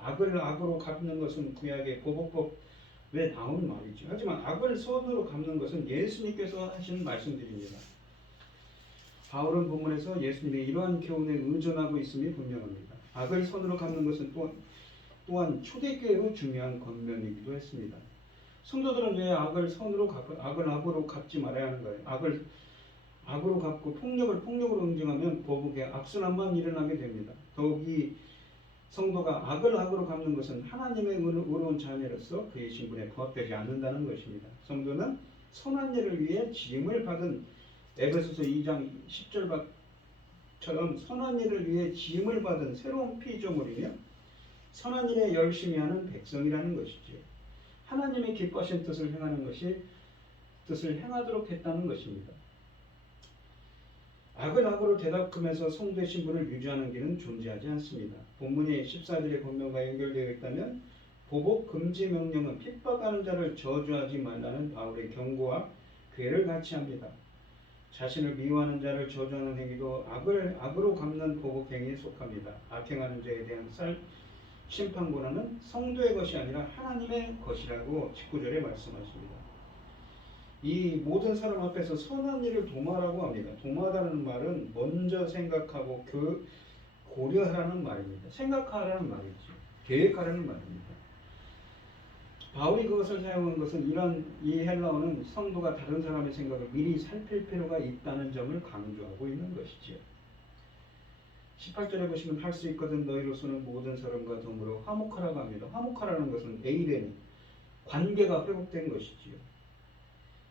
악을 악으로 갚는 것은 구약의 보복법에 나오는 말이죠. 하지만 악을 선으로 갚는 것은 예수님께서 하시는 말씀들입니다. 바울은 본문에서 예수님의 이러한 교훈에 의존하고 있음이 분명합니다. 악을 선으로 갚는 것은 또한 초대교회의 중요한 권면이기도 했습니다. 성도들은 왜 악을 악을 악으로 갚지 말아야 하는가요? 악을 악으로 갚고 폭력을 폭력으로 응징하면 보복의 악순환만 일어나게 됩니다. 더욱이 성도가 악을 악으로 갚는 것은 하나님의 의로운 자녀로서 그의 신분에 부합되지 않는다는 것입니다. 성도는 선한 일을 위해 지음을 받은 에베소서 2장 10절처럼 선한 일을 위해 지음을 받은 새로운 피조물이며 선한 일에 열심히 하는 백성이라는 것이지요. 하나님의 기뻐하신 뜻을 행하도록 했다는 것입니다. 악을 악으로 대답하면서 성도의 신분을 유지하는 길은 존재하지 않습니다. 본문이 14절의 본문과 연결되어 있다면 보복 금지 명령은 핍박하는 자를 저주하지 말라는 바울의 경고와 괴를 같이 합니다. 자신을 미워하는 자를 저주하는 행위도 악으로 갚는 보복 행위에 속합니다. 악행하는 자에 대한 심판 권한은 성도의 것이 아니라 하나님의 것이라고 19절에 말씀하십니다. 이 모든 사람 앞에서 선한 일을 도모하라고 합니다. 도모하다는 말은 먼저 생각하고 고려하라는 말입니다. 생각하라는 말이죠. 계획하라는 말입니다. 바울이 그것을 사용한 것은 이 헬라어는 성도가 다른 사람의 생각을 미리 살필 필요가 있다는 점을 강조하고 있는 것이지요. 18절에 보시면 할 수 있거든 너희로서는 모든 사람과 더불어 화목하라고 합니다. 화목하라는 것은 에이덴, 관계가 회복된 것이지요.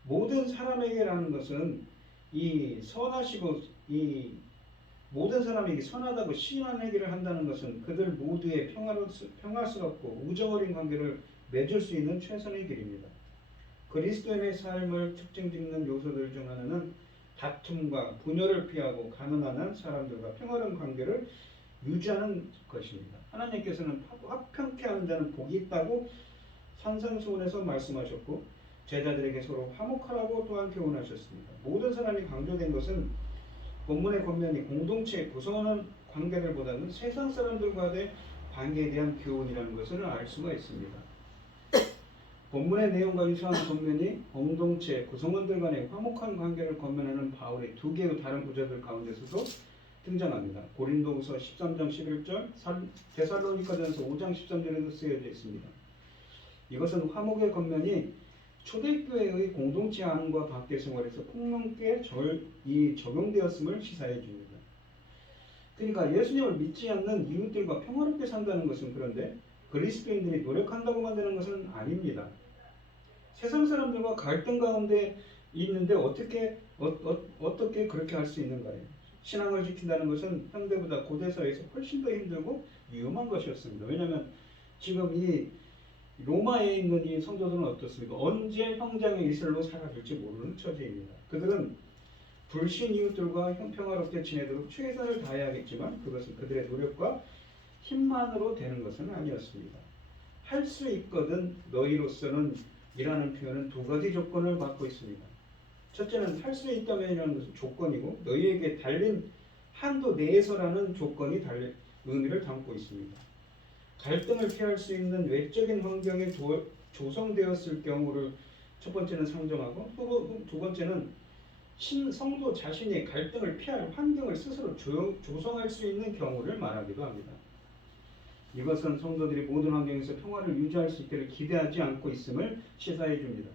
모든 사람에게라는 것은 이 선하시고 이 모든 사람에게 선하다고 시인한 얘기를 한다는 것은 그들 모두의 평화스럽고 우정어린 관계를 맺을 수 있는 최선의 길입니다. 그리스도인의 삶을 특징짓는 요소들 중 하나는 다툼과 분열을 피하고 가난한 사람들과 평화로운 관계를 유지하는 것입니다. 하나님께서는 화평케 하는 자는 복이 있다고 산상수훈에서 말씀하셨고 제자들에게 서로 화목하라고 또한 교훈하셨습니다. 모든 사람이 강조된 것은 본문의 권면이 공동체에 구성하는 관계들보다는 세상 사람들과의 관계에 대한 교훈이라는 것을 알 수가 있습니다. 본문의 내용과 유사한 권면이 공동체 구성원들 간의 화목한 관계를 권면하는 바울의 두 개의 다른 구절들 가운데서도 등장합니다. 고린도후서 13장 11절, 데살로니가전서 5장 13절에도 쓰여져 있습니다. 이것은 화목의 권면이 초대교회의 공동체 안과 밖의 생활에서 폭넓게 적용되었음을 시사해 줍니다. 그러니까 예수님을 믿지 않는 이웃들과 평화롭게 산다는 것은 그런데 그리스도인들이 노력한다고 만드는 것은 아닙니다. 세상 사람들과 갈등 가운데 있는데 어떻게 그렇게 할 수 있는가요? 신앙을 지킨다는 것은 현대보다 고대사회에서 훨씬 더 힘들고 위험한 것이었습니다. 왜냐하면 지금 이 로마에 있는 이 성도들은 어떻습니까? 언제 형장의 이슬로 사라질지 모르는 처지입니다. 그들은 불신 이웃들과 평화롭게 지내도록 최선을 다해야겠지만 그것은 그들의 노력과 힘만으로 되는 것은 아니었습니다. 할 수 있거든 너희로서는 이라는 표현은 두 가지 조건을 갖고 있습니다. 첫째는 할 수 있다면이라는 것은 조건이고 너희에게 달린 한도 내에서라는 조건이 의미를 담고 있습니다. 갈등을 피할 수 있는 외적인 환경이 조성되었을 경우를 첫 번째는 상정하고 두 번째는 성도 자신이 갈등을 피할 환경을 스스로 조성할 수 있는 경우를 말하기도 합니다. 이것은 성도들이 모든 환경에서 평화를 유지할 수 있기를 기대하지 않고 있음을 시사해 줍니다.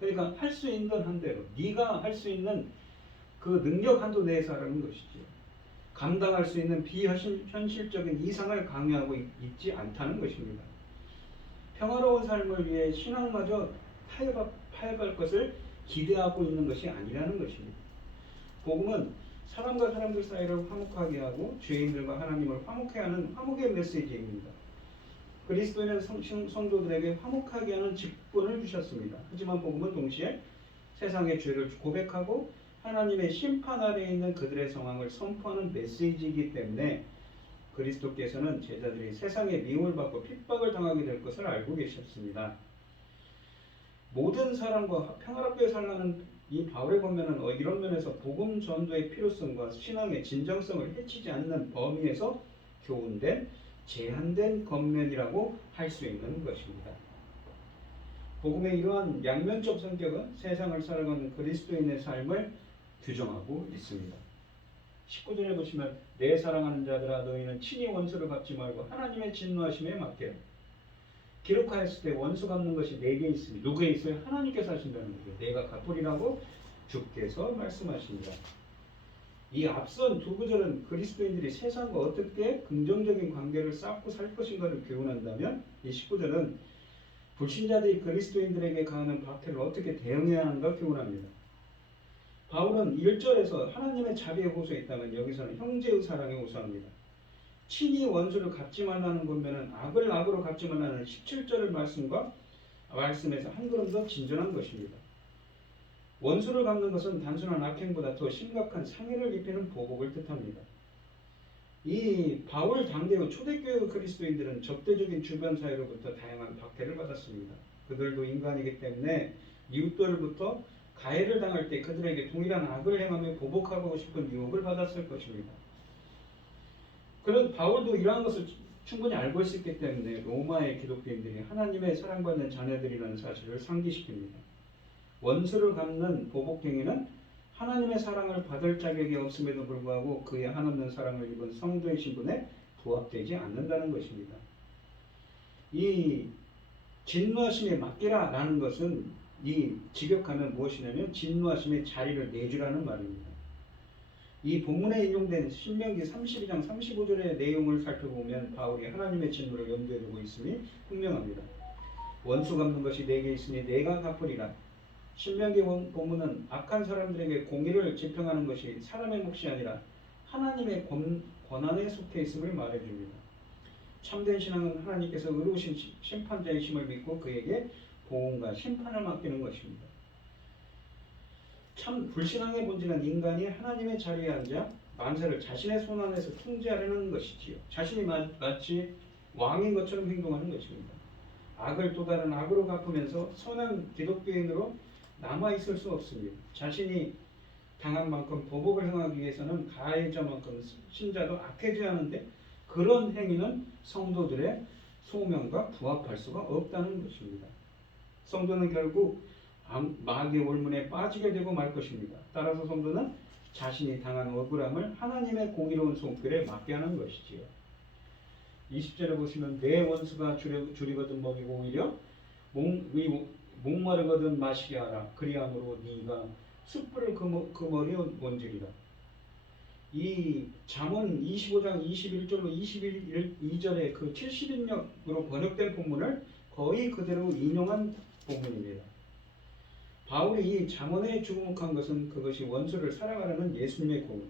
그러니까 할 수 있는 한대로 네가 할 수 있는 그 능력 한도 내에서 하라는 것이죠. 감당할 수 있는 비현실적인 이상을 강요하고 있지 않다는 것입니다. 평화로운 삶을 위해 신앙마저 타협할 것을 기대하고 있는 것이 아니라는 것입니다. 복음은 사람과 사람들 사이를 화목하게 하고 죄인들과 하나님을 화목해 하는 화목의 메시지입니다. 그리스도인은 성도들에게 화목하게 하는 직분을 주셨습니다. 하지만 복음은 동시에 세상의 죄를 고백하고 하나님의 심판 아래에 있는 그들의 상황을 선포하는 메시지이기 때문에 그리스도께서는 제자들이 세상에 미움을 받고 핍박을 당하게 될 것을 알고 계셨습니다. 모든 사람과 평화롭게 살라는 이 바울의 권면은 이런 면에서 복음 전도의 필요성과 신앙의 진정성을 해치지 않는 범위에서 교훈된 제한된 권면이라고 할 수 있는 것입니다. 복음의 이러한 양면적 성격은 세상을 살아가는 그리스도인의 삶을 규정하고 있습니다. 19절에 보시면 내 사랑하는 자들아 너희는 친히 원수를 갚지 말고 하나님의 진노하심에 맡겨. 기록하였을 때 원수 갚는 것이 내게 있으니 누구에 있어요? 하나님께서 하신다는 거죠. 내가 갚으리라고 주께서 말씀하십니다. 이 앞선 두 구절은 그리스도인들이 세상과 어떻게 긍정적인 관계를 쌓고 살 것인가를 교훈한다면 이 19절은 불신자들이 그리스도인들에게 가하는 박해를 어떻게 대응해야 하는가 교훈합니다. 바울은 1절에서 하나님의 자비에 호소했다면 여기서는 형제의 사랑에 호소합니다. 친히 원수를 갚지 말라는 권면은 악을 악으로 갚지 말라는 17절의 말씀에서 한 걸음 더 진전한 것입니다. 원수를 갚는 것은 단순한 악행보다 더 심각한 상해를 입히는 보복을 뜻합니다. 이 바울 당대의 초대교회 그리스도인들은 적대적인 주변 사회로부터 다양한 박해를 받았습니다. 그들도 인간이기 때문에 이웃들로부터 가해를 당할 때 그들에게 동일한 악을 행하며 보복하고 싶은 유혹을 받았을 것입니다. 그런 바울도 이러한 것을 충분히 알고 있었기 때문에 로마의 기독교인들이 하나님의 사랑받는 자녀들이라는 사실을 상기시킵니다. 원수를 갚는 보복행위는 하나님의 사랑을 받을 자격이 없음에도 불구하고 그의 한없는 사랑을 입은 성도의 신분에 부합되지 않는다는 것입니다. 이 진노하심에 맡기라 라는 것은 이 직역하면 무엇이냐면 진노하심의 자리를 내주라는 말입니다. 이 본문에 인용된 신명기 32장 35절의 내용을 살펴보면 바울이 하나님의 진노를 염두에 두고 있음이 분명합니다. 원수 갚는 것이 내게 있으니 내가 갚으리라. 신명기 본문은 악한 사람들에게 공의를 집행하는 것이 사람의 몫이 아니라 하나님의 권한에 속해 있음을 말해줍니다. 참된 신앙은 하나님께서 의로우신 심판자이심을 믿고 그에게 보응과 심판을 맡기는 것입니다. 참 불신앙의 본질은 인간이 하나님의 자리에 앉아 만사를 자신의 손 안에서 통제하려는 것이지요. 자신이 마치 왕인 것처럼 행동하는 것입니다. 악을 또 다른 악으로 갚으면서 선한 기독교인으로 남아있을 수 없습니다. 자신이 당한 만큼 보복을 행하기 위해서는 가해자만큼 신자도 악해져야 하는데 그런 행위는 성도들의 소명과 부합할 수가 없다는 것입니다. 성도는 결국 마귀의 올문에 빠지게 되고 말 것입니다. 따라서 성도는 자신이 당한 억울함을 하나님의 공의로운 손길에 맡게 하는 것이지요. 20절에 보시면 내 원수가 줄이거든 먹이고 오히려 목마르거든 마시게 하라. 그리함으로 네가 숯불을 그 머리에 얹으리라. 이 잠언 25장 21절로 22절의 그 70인역으로 번역된 본문을 거의 그대로 인용한 본문입니다. 바울이 이 잠언에 주목한 것은 그것이 원수를 사랑하라는 예수님의 고문,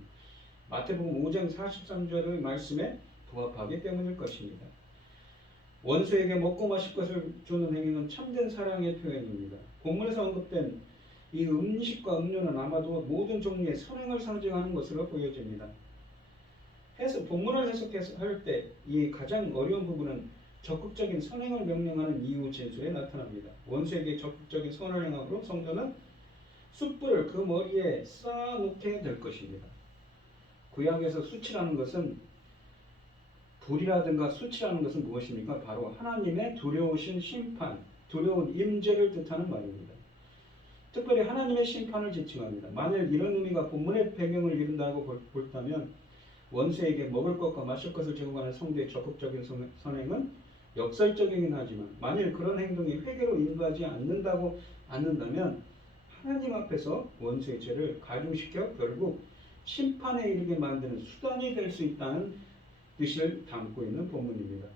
마태복음 5장 43절의 말씀에 부합하기 때문일 것입니다. 원수에게 먹고 마실 것을 주는 행위는 참된 사랑의 표현입니다. 본문에서 언급된 이 음식과 음료는 아마도 모든 종류의 선행을 상징하는 것으로 보여집니다. 본문을 해석할 때 이 가장 어려운 부분은 적극적인 선행을 명령하는 이유 진술에 나타납니다. 원수에게 적극적인 선을 행함으로 성도는 숯불을 그 머리에 쌓아놓게 될 것입니다. 구약에서 숯이라는 것은 불이라든가 숯이라는 것은 무엇입니까? 바로 하나님의 두려우신 심판, 두려운 임재를 뜻하는 말입니다. 특별히 하나님의 심판을 지칭합니다. 만일 이런 의미가 본문의 배경을 이룬다고 볼다면 원수에게 먹을 것과 마실 것을 제공하는 성도의 적극적인 선행은 역설적이긴 하지만 만일 그런 행동이 회개로 인도하지 않는다면 하나님 앞에서 원수의 죄를 가중시켜 결국 심판에 이르게 만드는 수단이 될 수 있다는 뜻을 담고 있는 본문입니다.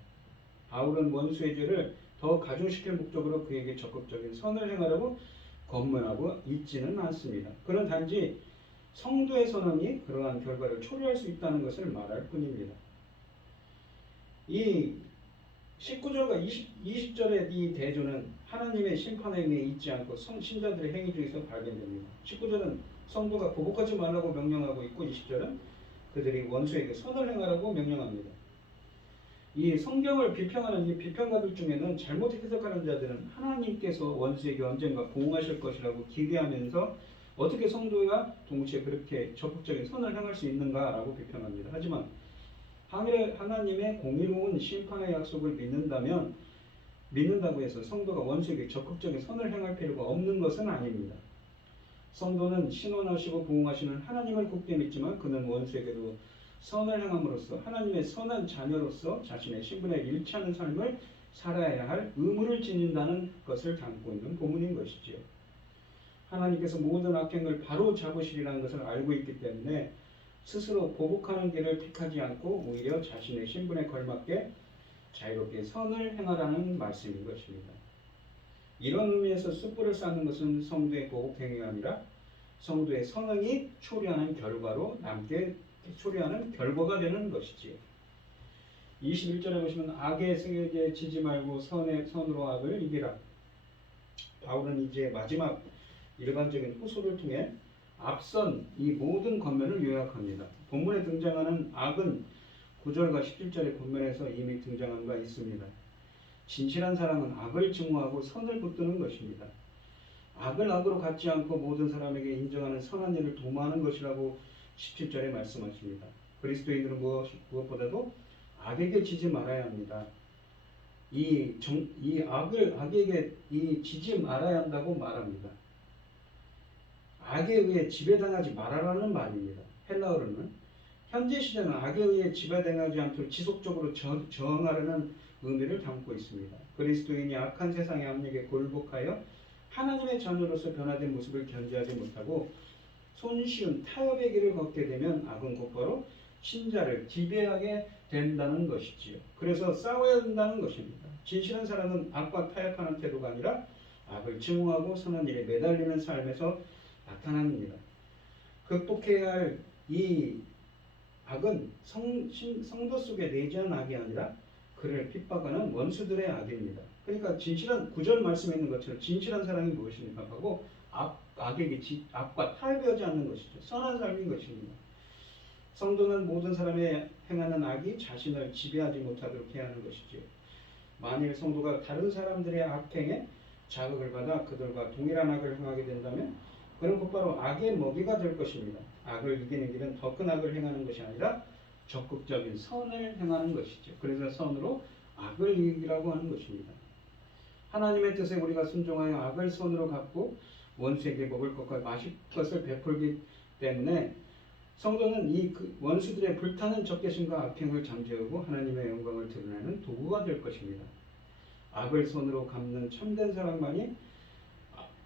바울은 원수의 죄를 더 가중시킬 목적으로 그에게 적극적인 선을 행하라고 권면하고 있지는 않습니다. 그는 단지 성도의 선언이 그러한 결과를 초래할 수 있다는 것을 말할 뿐입니다. 이 19절과 20절의 이 대조는 하나님의 심판 행위에 있지 않고 신자들의 행위 중에서 발견됩니다. 19절은 성도가 보복하지 말라고 명령하고 있고 20절은 그들이 원수에게 선을 행하라고 명령합니다. 이 성경을 비평하는 이 비평가들 중에는 잘못 해석하는 자들은 하나님께서 원수에게 언젠가 보응하실 것이라고 기대하면서 어떻게 성도가 동시에 그렇게 적극적인 선을 행할 수 있는가라고 비평합니다. 하지만 하나님의 공의로운 심판의 약속을 믿는다고 해서 성도가 원수에게 적극적인 선을 행할 필요가 없는 것은 아닙니다. 성도는 신원하시고 보응하시는 하나님을 굳게 믿지만 그는 원수에게도 선을 행함으로써 하나님의 선한 자녀로서 자신의 신분에 일치하는 삶을 살아야 할 의무를 지닌다는 것을 담고 있는 본문인 것이지요. 하나님께서 모든 악행을 바로 잡으시리라는 것을 알고 있기 때문에 스스로 보복하는 길을 택하지 않고 오히려 자신의 신분에 걸맞게 자유롭게 선을 행하라는 말씀인 것입니다. 이런 의미에서 숯불을 쌓는 것은 성도의 보복 행위가 아니라 성도의 선행이 초래하는 결과가 되는 것이지요. 21절에 보시면 악의 세계에 지지 말고 선으로 악을 이기라. 바울은 이제 마지막 일반적인 호소를 통해 앞선 이 모든 권면을 요약합니다. 본문에 등장하는 악은 9절과 17절의 본문에서 이미 등장한 바 있습니다. 진실한 사랑은 악을 증오하고 선을 붙드는 것입니다. 악을 악으로 갖지 않고 모든 사람에게 인정하는 선한 일을 도모하는 것이라고 17절에 말씀하십니다. 그리스도인들은 무엇보다도 악에게 지지 말아야 합니다. 악에게 지지 말아야 한다고 말합니다. 악에 의해 지배당하지 말아라는 말입니다. 헬라어로는 현재 시대는 악에 의해 지배당하지 않도록 지속적으로 저항하려는 의미를 담고 있습니다. 그리스도인이 악한 세상의 압력에 굴복하여 하나님의 자녀로서 변화된 모습을 견지하지 못하고 손쉬운 타협의 길을 걷게 되면 악은 곧바로 신자를 지배하게 된다는 것이지요. 그래서 싸워야 된다는 것입니다. 진실한 사랑은 악과 타협하는 태도가 아니라 악을 증오하고 선한 일에 매달리는 삶에서 나타납니다. 극복해야 할 이 악은 성도 속에 내재한 악이 아니라 그를 핍박하는 원수들의 악입니다. 그러니까 진실한 9절 말씀에 있는 것처럼 진실한 사랑이 무엇입니까? 하고 악과 타협하지 않는 것이죠. 선한 삶인 것입니다. 성도는 모든 사람의 행하는 악이 자신을 지배하지 못하도록 해야 하는 것이죠. 만일 성도가 다른 사람들의 악행에 자극을 받아 그들과 동일한 악을 행하게 된다면 그는 곧바로 악의 먹이가 될 것입니다. 악을 이기는 길은 더 큰 악을 행하는 것이 아니라 적극적인 선을 행하는 것이죠. 그래서 선으로 악을 이기라고 하는 것입니다. 하나님의 뜻에 우리가 순종하여 악을 선으로 갚고 원수에게 먹을 것과 마실 것을 베풀기 때문에 성도는 이 원수들의 불타는 적개심과 악행을 잠재우고 하나님의 영광을 드러내는 도구가 될 것입니다. 악을 손으로 갚는 참된 사랑만이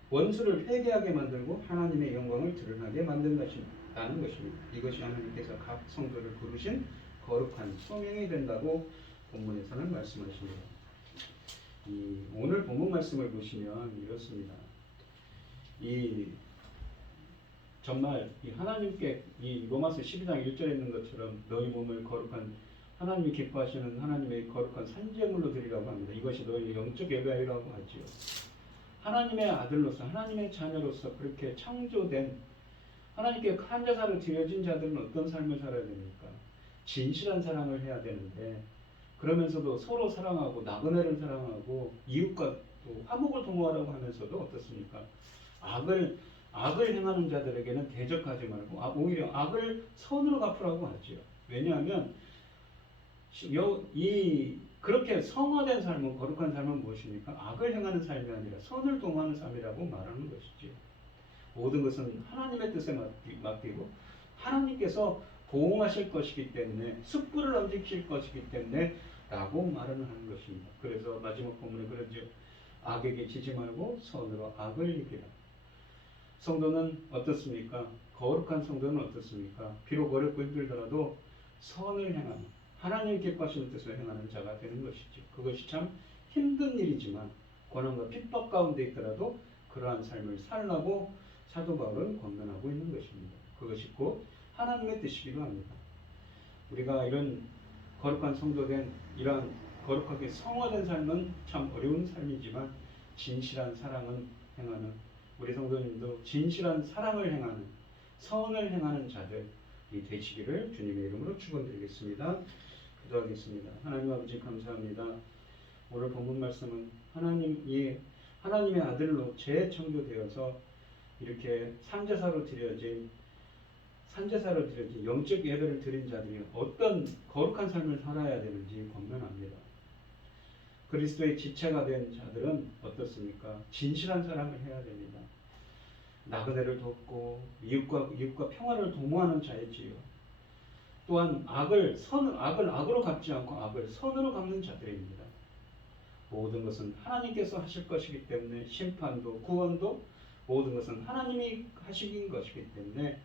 원수를 회개하게 만들고 하나님의 영광을 드러나게 만든다는 것입니다. 이것이 하나님께서 각 성도를 부르신 거룩한 소명이 된다고 본문에서는 말씀하십니다. 오늘 본문 말씀을 보시면 이렇습니다. 정말 하나님께 로마서 12장 1절에 있는 것처럼 너희 몸을 거룩한 하나님이 기뻐하시는 하나님의 거룩한 산제물로 드리라고 합니다. 이것이 너희 영적 예배라고 하지요. 하나님의 아들로서 하나님의 자녀로서 그렇게 창조된 하나님께 한자사를 드려진 자들은 어떤 삶을 살아야 됩니까? 진실한 사랑을 해야 되는데 그러면서도 서로 사랑하고 나그네를 사랑하고 이웃과 또 화목을 도모하라고 하면서도 어떻습니까? 악을 행하는 자들에게는 대적하지 말고 오히려 악을 선으로 갚으라고 하지요. 왜냐하면 그렇게 성화된 삶은 거룩한 삶은 무엇입니까? 악을 행하는 삶이 아니라 선을 도모하는 삶이라고 말하는 것이지요. 모든 것은 하나님의 뜻에 맡기고 하나님께서 보응하실 것이기 때문에 숯불을 얹으실 것이기 때문에 라고 말을 하는 것입니다. 그래서 마지막 본문에 그러죠. 악에게 지지 말고 선으로 악을 이기라. 성도는 어떻습니까? 거룩한 성도는 어떻습니까? 비록 어렵고 힘들더라도 선을 행하는, 하나님 기뻐하시는 뜻을 행하는 자가 되는 것이죠. 그것이 참 힘든 일이지만 고난과 핍박 가운데 있더라도 그러한 삶을 살라고 사도 바울은 권면하고 있는 것입니다. 그것이 곧 하나님의 뜻이기도 합니다. 우리가 이런 거룩한 성도된 이러한 거룩하게 성화된 삶은 참 어려운 삶이지만 진실한 사랑은 행하는 우리 성도님도 진실한 사랑을 행하는 선을 행하는 자들이 되시기를 주님의 이름으로 축원드리겠습니다. 기도하겠습니다. 하나님 아버지 감사합니다. 오늘 본문 말씀은 하나님의 아들로 재창조되어서 이렇게 산제사로 드려진 영적 예배를 드린 자들이 어떤 거룩한 삶을 살아야 되는지 권면합니다. 그리스도의 지체가 된 자들은 어떻습니까? 진실한 사랑을 해야 됩니다. 나그네를 돕고 이웃과 평화를 도모하는 자이지요. 또한 악을 악으로 갚지 않고 악을 선으로 갚는 자들입니다. 모든 것은 하나님께서 하실 것이기 때문에 심판도 구원도 모든 것은 하나님이 하시는 것이기 때문에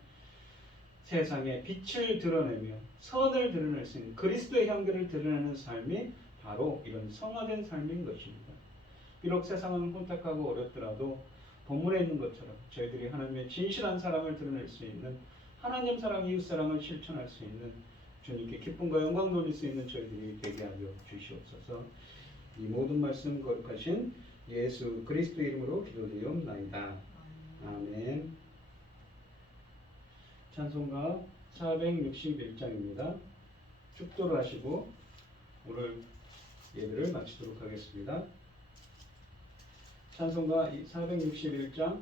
세상에 빛을 드러내며 선을 드러낼 수 있는 그리스도의 향기를 드러내는 삶이 바로 이런 성화된 삶인 것입니다. 비록 세상은 혼탁하고 어렵더라도 본문에 있는 것처럼 저희들이 하나님의 진실한 사랑을 드러낼 수 있는 하나님 사랑, 이웃 사랑을 실천할 수 있는 주님께 기쁨과 영광 돌릴 수 있는 저희들이 되게 하여 주시옵소서. 이 모든 말씀 거룩하신 예수 그리스도 이름으로 기도드리옵나이다. 아멘. 찬송가 461장입니다. 축도를 하시고 오늘 예배를 마치도록 하겠습니다. 찬송가 461장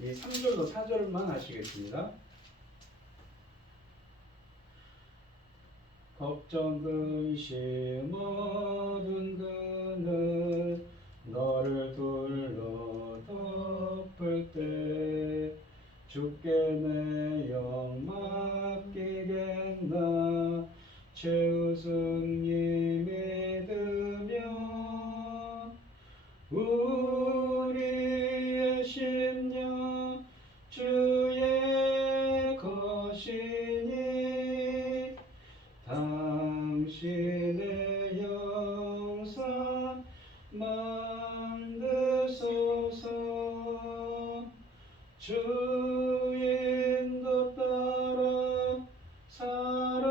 3절로 4절만 하시겠습니다. 걱정 근심 모든 그늘 너를 둘러 덮을 때 주께 내 영 맡기겠나 최우승이 믿으며 우리의 심령 주의 것이니 당신의 영상 만드소서. 주 인도 따라 살아갈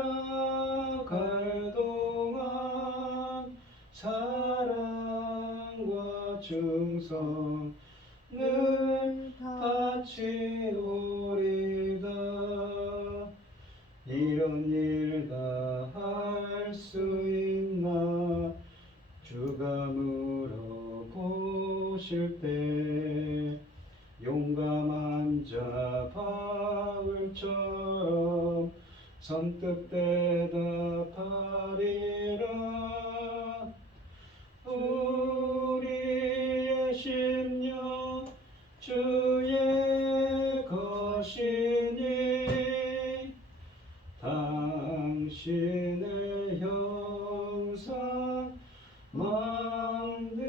동안 사랑과 충성을 바치오리다. 이런 일 다 할 수 있나 주가 물어보실 때 용감한 자 바울처럼 선뜻 대답하리라. 우리의 심령 주의 것이니 당신의 형상 만드소서.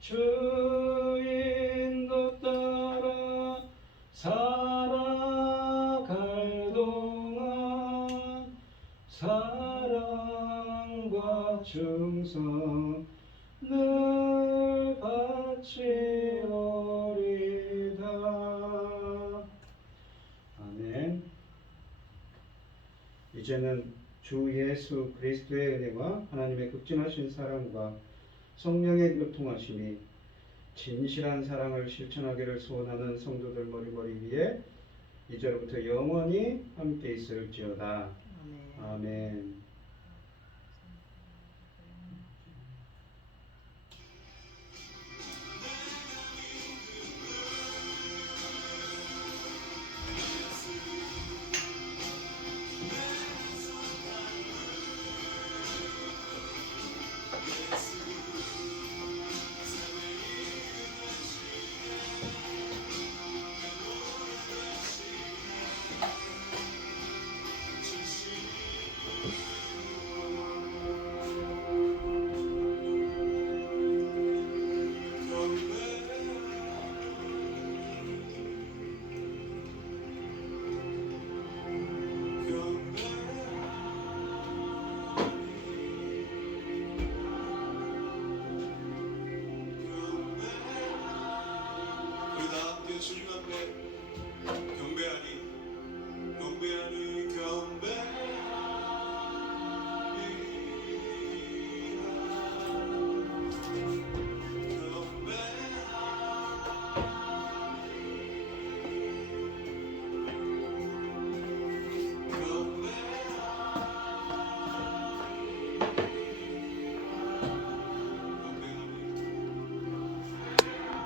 주 인도 따라 살아갈 동안 사랑과 충성을 바치오리다. 아멘. 이제는 주 예수 그리스도의 은혜와 하나님의 극진하신 사랑과 성령의 교통하심이 진실한 사랑을 실천하기를 소원하는 성도들 머리 위에 이제로부터 영원히 함께 있을지어다. 아멘.